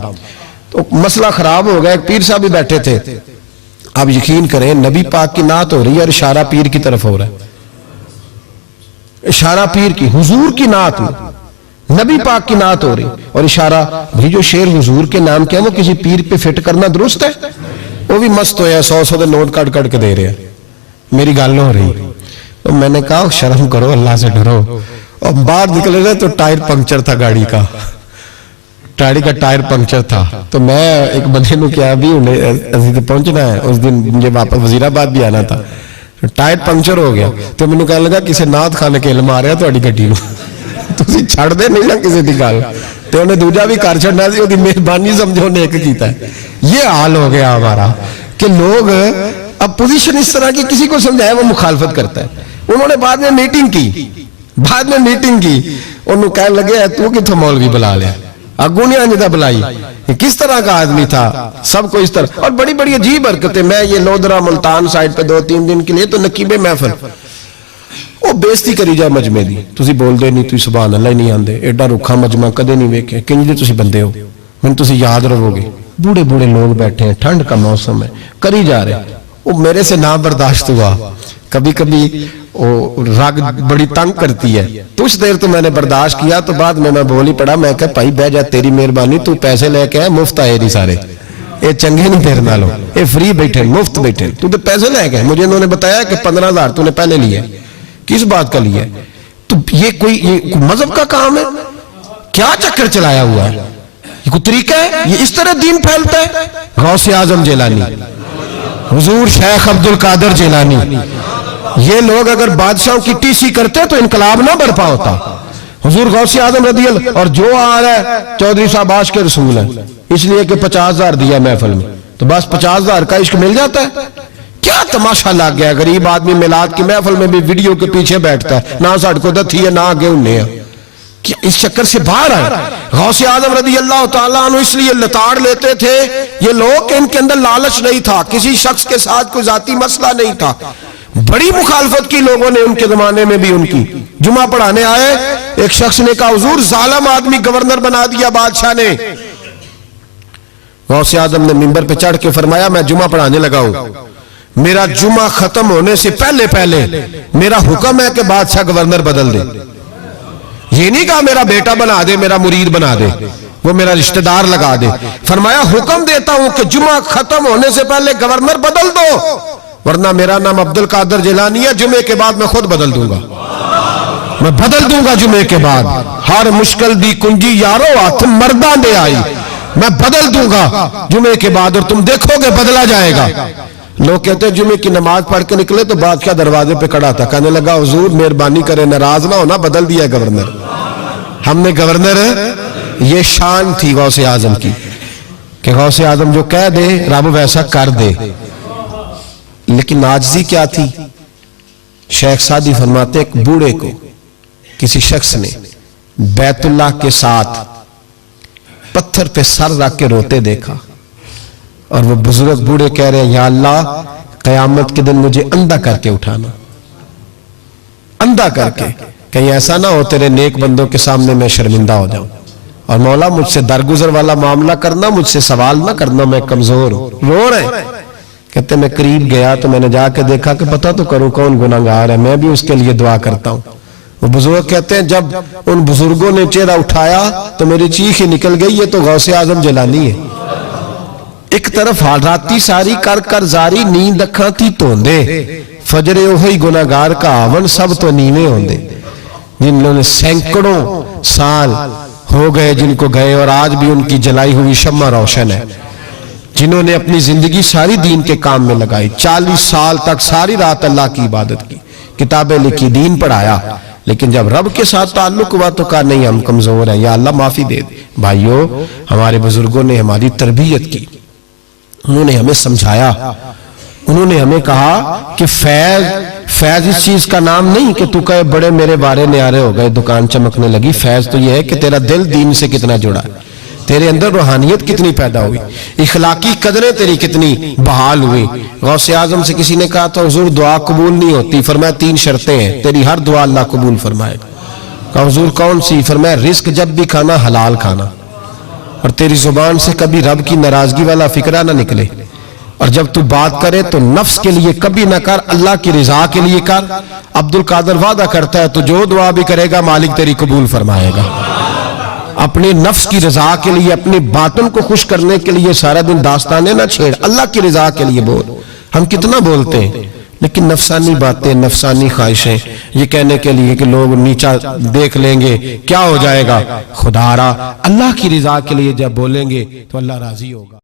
تو مسئلہ خراب ہو گیا. ایک پیر صاحب بھی بیٹھے تھے. آپ یقین کریں نبی پاک کی نعت ہو رہی ہے اور اشارہ پیر کی طرف ہو رہا ہے, اشارہ پیر کی, حضور کی نعت میں نبی پاک کی نعت ہو رہی, اور اشارہ بھی جو شیر حضور کے نام کیا وہ کسی پیر پہ فٹ کرنا درست ہے. وہ بھی مست ہویا, 100 دے نوٹ کٹ کٹ کے دے رہے ہیں. میری گل ہو رہی, تو میں نے کہا شرم کرو, اللہ سے ڈرو. اور باہر نکلے رہے تو ٹائر پنکچر تھا گاڑی کا, گاڑی کا ٹائر پنکچر تھا. تو میں ایک بندے نو کیا بھی انہیں پہنچنا ہے, اس دن مجھے واپس وزیرآباد بھی آنا تھا, ٹائر پنکچر ہو گیا. تو میں نے کہا لگا کسی نعت خانے کے علم آ رہا تو اڑی گڈی نو تسی چھڑ دے نہیں نا کسی دی گل, تو انہیں دوجا بھی کر چھڑنا سی, وہ مہربانی سمجھو نے ایک کیتا ہے. یہ حال ہو گیا ہمارا کہ لوگ اب پوزیشن اس طرح کی, کسی کو سمجھایا وہ مخالفت کرتا ہے. انہوں نے بعد میں میٹنگ کی, انہوں کہنے لگے تو کتوں مولوی بلا لیا, اگوں نہیں آنجدہ بلائی, کس طرح کا آدمی تھا, سب کو اس طرح. اور بڑی بڑی عجیب حرکتیں. میں یہ لودرا ملتان سائٹ پہ 2-3 دن کے لیے, تو نقیب محفل وہ بےزتی کری جا مجمع دی, تسی بول دے نہیں, تسی سبحان اللہ ہی نہیں آندے, ایڈا رکھا مجمع کدے نہیں ویکھے, کنج دے تسی بندے ہو, میں تسی یاد رہو گے. بوڑھے بوڑھے لوگ بیٹھے ہیں, ٹھنڈ کا موسم ہے, کری جا رہے. وہ میرے سے نہ برداشت ہوا. کبھی کبھی رگ بڑی تنگ کرتی ہے, کچھ دیر تو میں نے برداشت کیا, تو بعد میں بول ہی پڑا. میں کہا بھائی بہ جا, تیری مہربانی, تو پیسے لے کے مفت آئے نہیں سارے, یہ چنگے نہیں تیرے نالوں, یہ فری بیٹھے مفت بیٹھے, تو پیسے لے کے. مجھے انہوں نے بتایا کہ 15,000 تو نے پہلے لیا, کس بات کا لیا, تو تو یہ کوئی مذہب کا کام ہے؟ کیا چکر چلایا ہوا ہے؟ یہ کوئی طریقہ ہے؟ یہ اس طرح دین پھیلتا ہے؟ غوث اعظم جیلانی، حضور شیخ عبد القادر جیلانی، یہ لوگ اگر بادشاہوں کی ٹی سی کرتے تو انقلاب نہ برپا ہوتا. حضور غوث اعظم رضی اللہ. اور جو آ رہا ہے چودھری صاحب عاش کے رسول ہیں، اس لیے کہ 50,000 دیا محفل میں، تو بس 50,000 کا عشق مل جاتا ہے. کیا تماشا لگ گیا؟ غریب آدمی میلاد کی محفل میں بھی ویڈیو کے پیچھے بیٹھتا ہے، نہ ساڑھ کو دتھی ہے نہ آگے انہیں ہے. کیا اس چکر سے باہر آئے؟ غوث اعظم رضی اللہ تعالیٰ عنہ اس لیے لتاڑ لیتے تھے یہ لوگ کہ ان کے اندر لالچ نہیں تھا، کسی شخص کے ساتھ کوئی ذاتی مسئلہ نہیں تھا. بڑی مخالفت کی لوگوں نے ان کے زمانے میں بھی ان کی. جمعہ پڑھانے آئے، ایک شخص نے کہا حضور ظالم آدمی گورنر بنا دیا بادشاہ نے. غوث اعظم نے منبر پہ چڑھ کے فرمایا میں جمعہ پڑھانے لگا ہوں، میرا جمعہ ختم ہونے سے پہلے پہلے میرا حکم ہے کہ بادشاہ گورنر بدل دے. یہ نہیں کہا میرا بیٹا بنا دے، میرا مرید بنا دے، وہ میرا رشتہ دار لگا دے. فرمایا حکم دیتا ہوں کہ جمعہ ختم ہونے سے پہلے گورنر بدل دو، ورنہ میرا نام عبد القادر جیلانی ہے، جمعے کے بعد میں خود بدل دوں گا. میں بدل دوں گا جمعے کے بعد. ہر مشکل دی کنجی یارو ہاتھ مرداں دے آئی، میں بدل دوں گا جمعے کے بعد، اور تم دیکھو گے بدلا جائے گا. لوگ کہتے ہیں جمعے کی نماز پڑھ کے نکلے تو بادشاہ دروازے پہ کھڑا تھا، کہنے لگا حضور مہربانی کرے ناراض نہ ہونا، بدل دیا گورنر. ہم نے گورنر، یہ شان تھی غوث اعظم کی کہ غوث اعظم جو کہہ دے رب ویسا کر دے. لیکن عاجزی کیا تھی؟ شیخ سعدی فرماتے ایک بوڑھے کو کسی شخص نے بیت اللہ کے ساتھ پتھر پہ سر رکھ کے روتے دیکھا، اور وہ بزرگ بوڑھے کہہ رہے ہیں یا اللہ قیامت کے دن مجھے اندھا کر کے اٹھانا، اندھا کر کے، کہیں ایسا نہ ہو تیرے نیک بندوں کے سامنے میں شرمندہ ہو جاؤں، اور مولا مجھ سے درگزر والا معاملہ کرنا، مجھ سے سوال نہ کرنا، میں کمزور ہوں. رو رہے ہیں. کہتے میں قریب گیا تو میں نے جا کے دیکھا کہ پتہ تو کروں کون گناہگار ہے، میں بھی اس کے لیے دعا کرتا ہوں. وہ بزرگ کہتے ہیں جب ان بزرگوں نے چہرہ اٹھایا تو میری چیخ ہی نکل گئی، یہ تو غوث اعظم جیلانی ہے. ایک طرف راتی ساری کر کر زاری نیند اکھاں تھی توندے، فجر اوہی گناہگار کا آون سب تو نیویں ہوندے. جن لوگوں نے سینکڑوں سال ہو گئے جن کو گئے، اور آج بھی ان کی جلائی ہوئی شمع روشن ہے. جنہوں نے اپنی زندگی ساری دین کے کام میں لگائی، 40 سال تک ساری رات اللہ کی عبادت کی، کتابیں لکھی، دین پڑھایا، لیکن جب رب کے ساتھ تعلق ہوا تو کہا نہیں ہم کمزور ہیں، یا اللہ معافی دے دے. بھائیو ہمارے بزرگوں نے ہماری تربیت کی، انہوں نے ہمیں سمجھایا، انہوں نے ہمیں کہا کہ فیض اس چیز کا نام نہیں کہ تو کہے بڑے میرے بارے نیارے ہو گئے دکان چمکنے لگی. فیض تو یہ ہے کہ تیرا دل دین سے کتنا جڑا ہے، تیرے اندر روحانیت کتنی پیدا ہوئی، اخلاقی قدریں تیری کتنی بحال ہوئی. غوث اعظم سے کسی نے کہا تو حضور دعا قبول نہیں ہوتی، فرمایا 3 شرطیں ہیں، تیری ہر دعا اللہ قبول فرمائے گا. کہا حضور کون سی؟ فرمایا رزق جب بھی کھانا حلال کھانا، اور تیری زبان سے کبھی رب کی ناراضگی والا فکرہ نہ نکلے، اور جب تو بات کرے تو نفس کے لیے کبھی نہ کر، اللہ کی رضا کے لیے کر. عبد القادر وعدہ کرتا ہے تو جو دعا بھی کرے گا مالک تیری قبول فرمائے گا. اپنے نفس کی رضا کے لیے، اپنے باطن کو خوش کرنے کے لیے سارا دن داستانے نہ چھیڑ، اللہ کی رضا کے لیے بول. ہم کتنا بولتے ہیں لیکن نفسانی باتیں، نفسانی خواہشیں، یہ کہنے کے لیے کہ لوگ نیچا دیکھ لیں گے کیا ہو جائے گا. خدا را اللہ کی رضا کے لیے جب بولیں گے تو اللہ راضی ہوگا.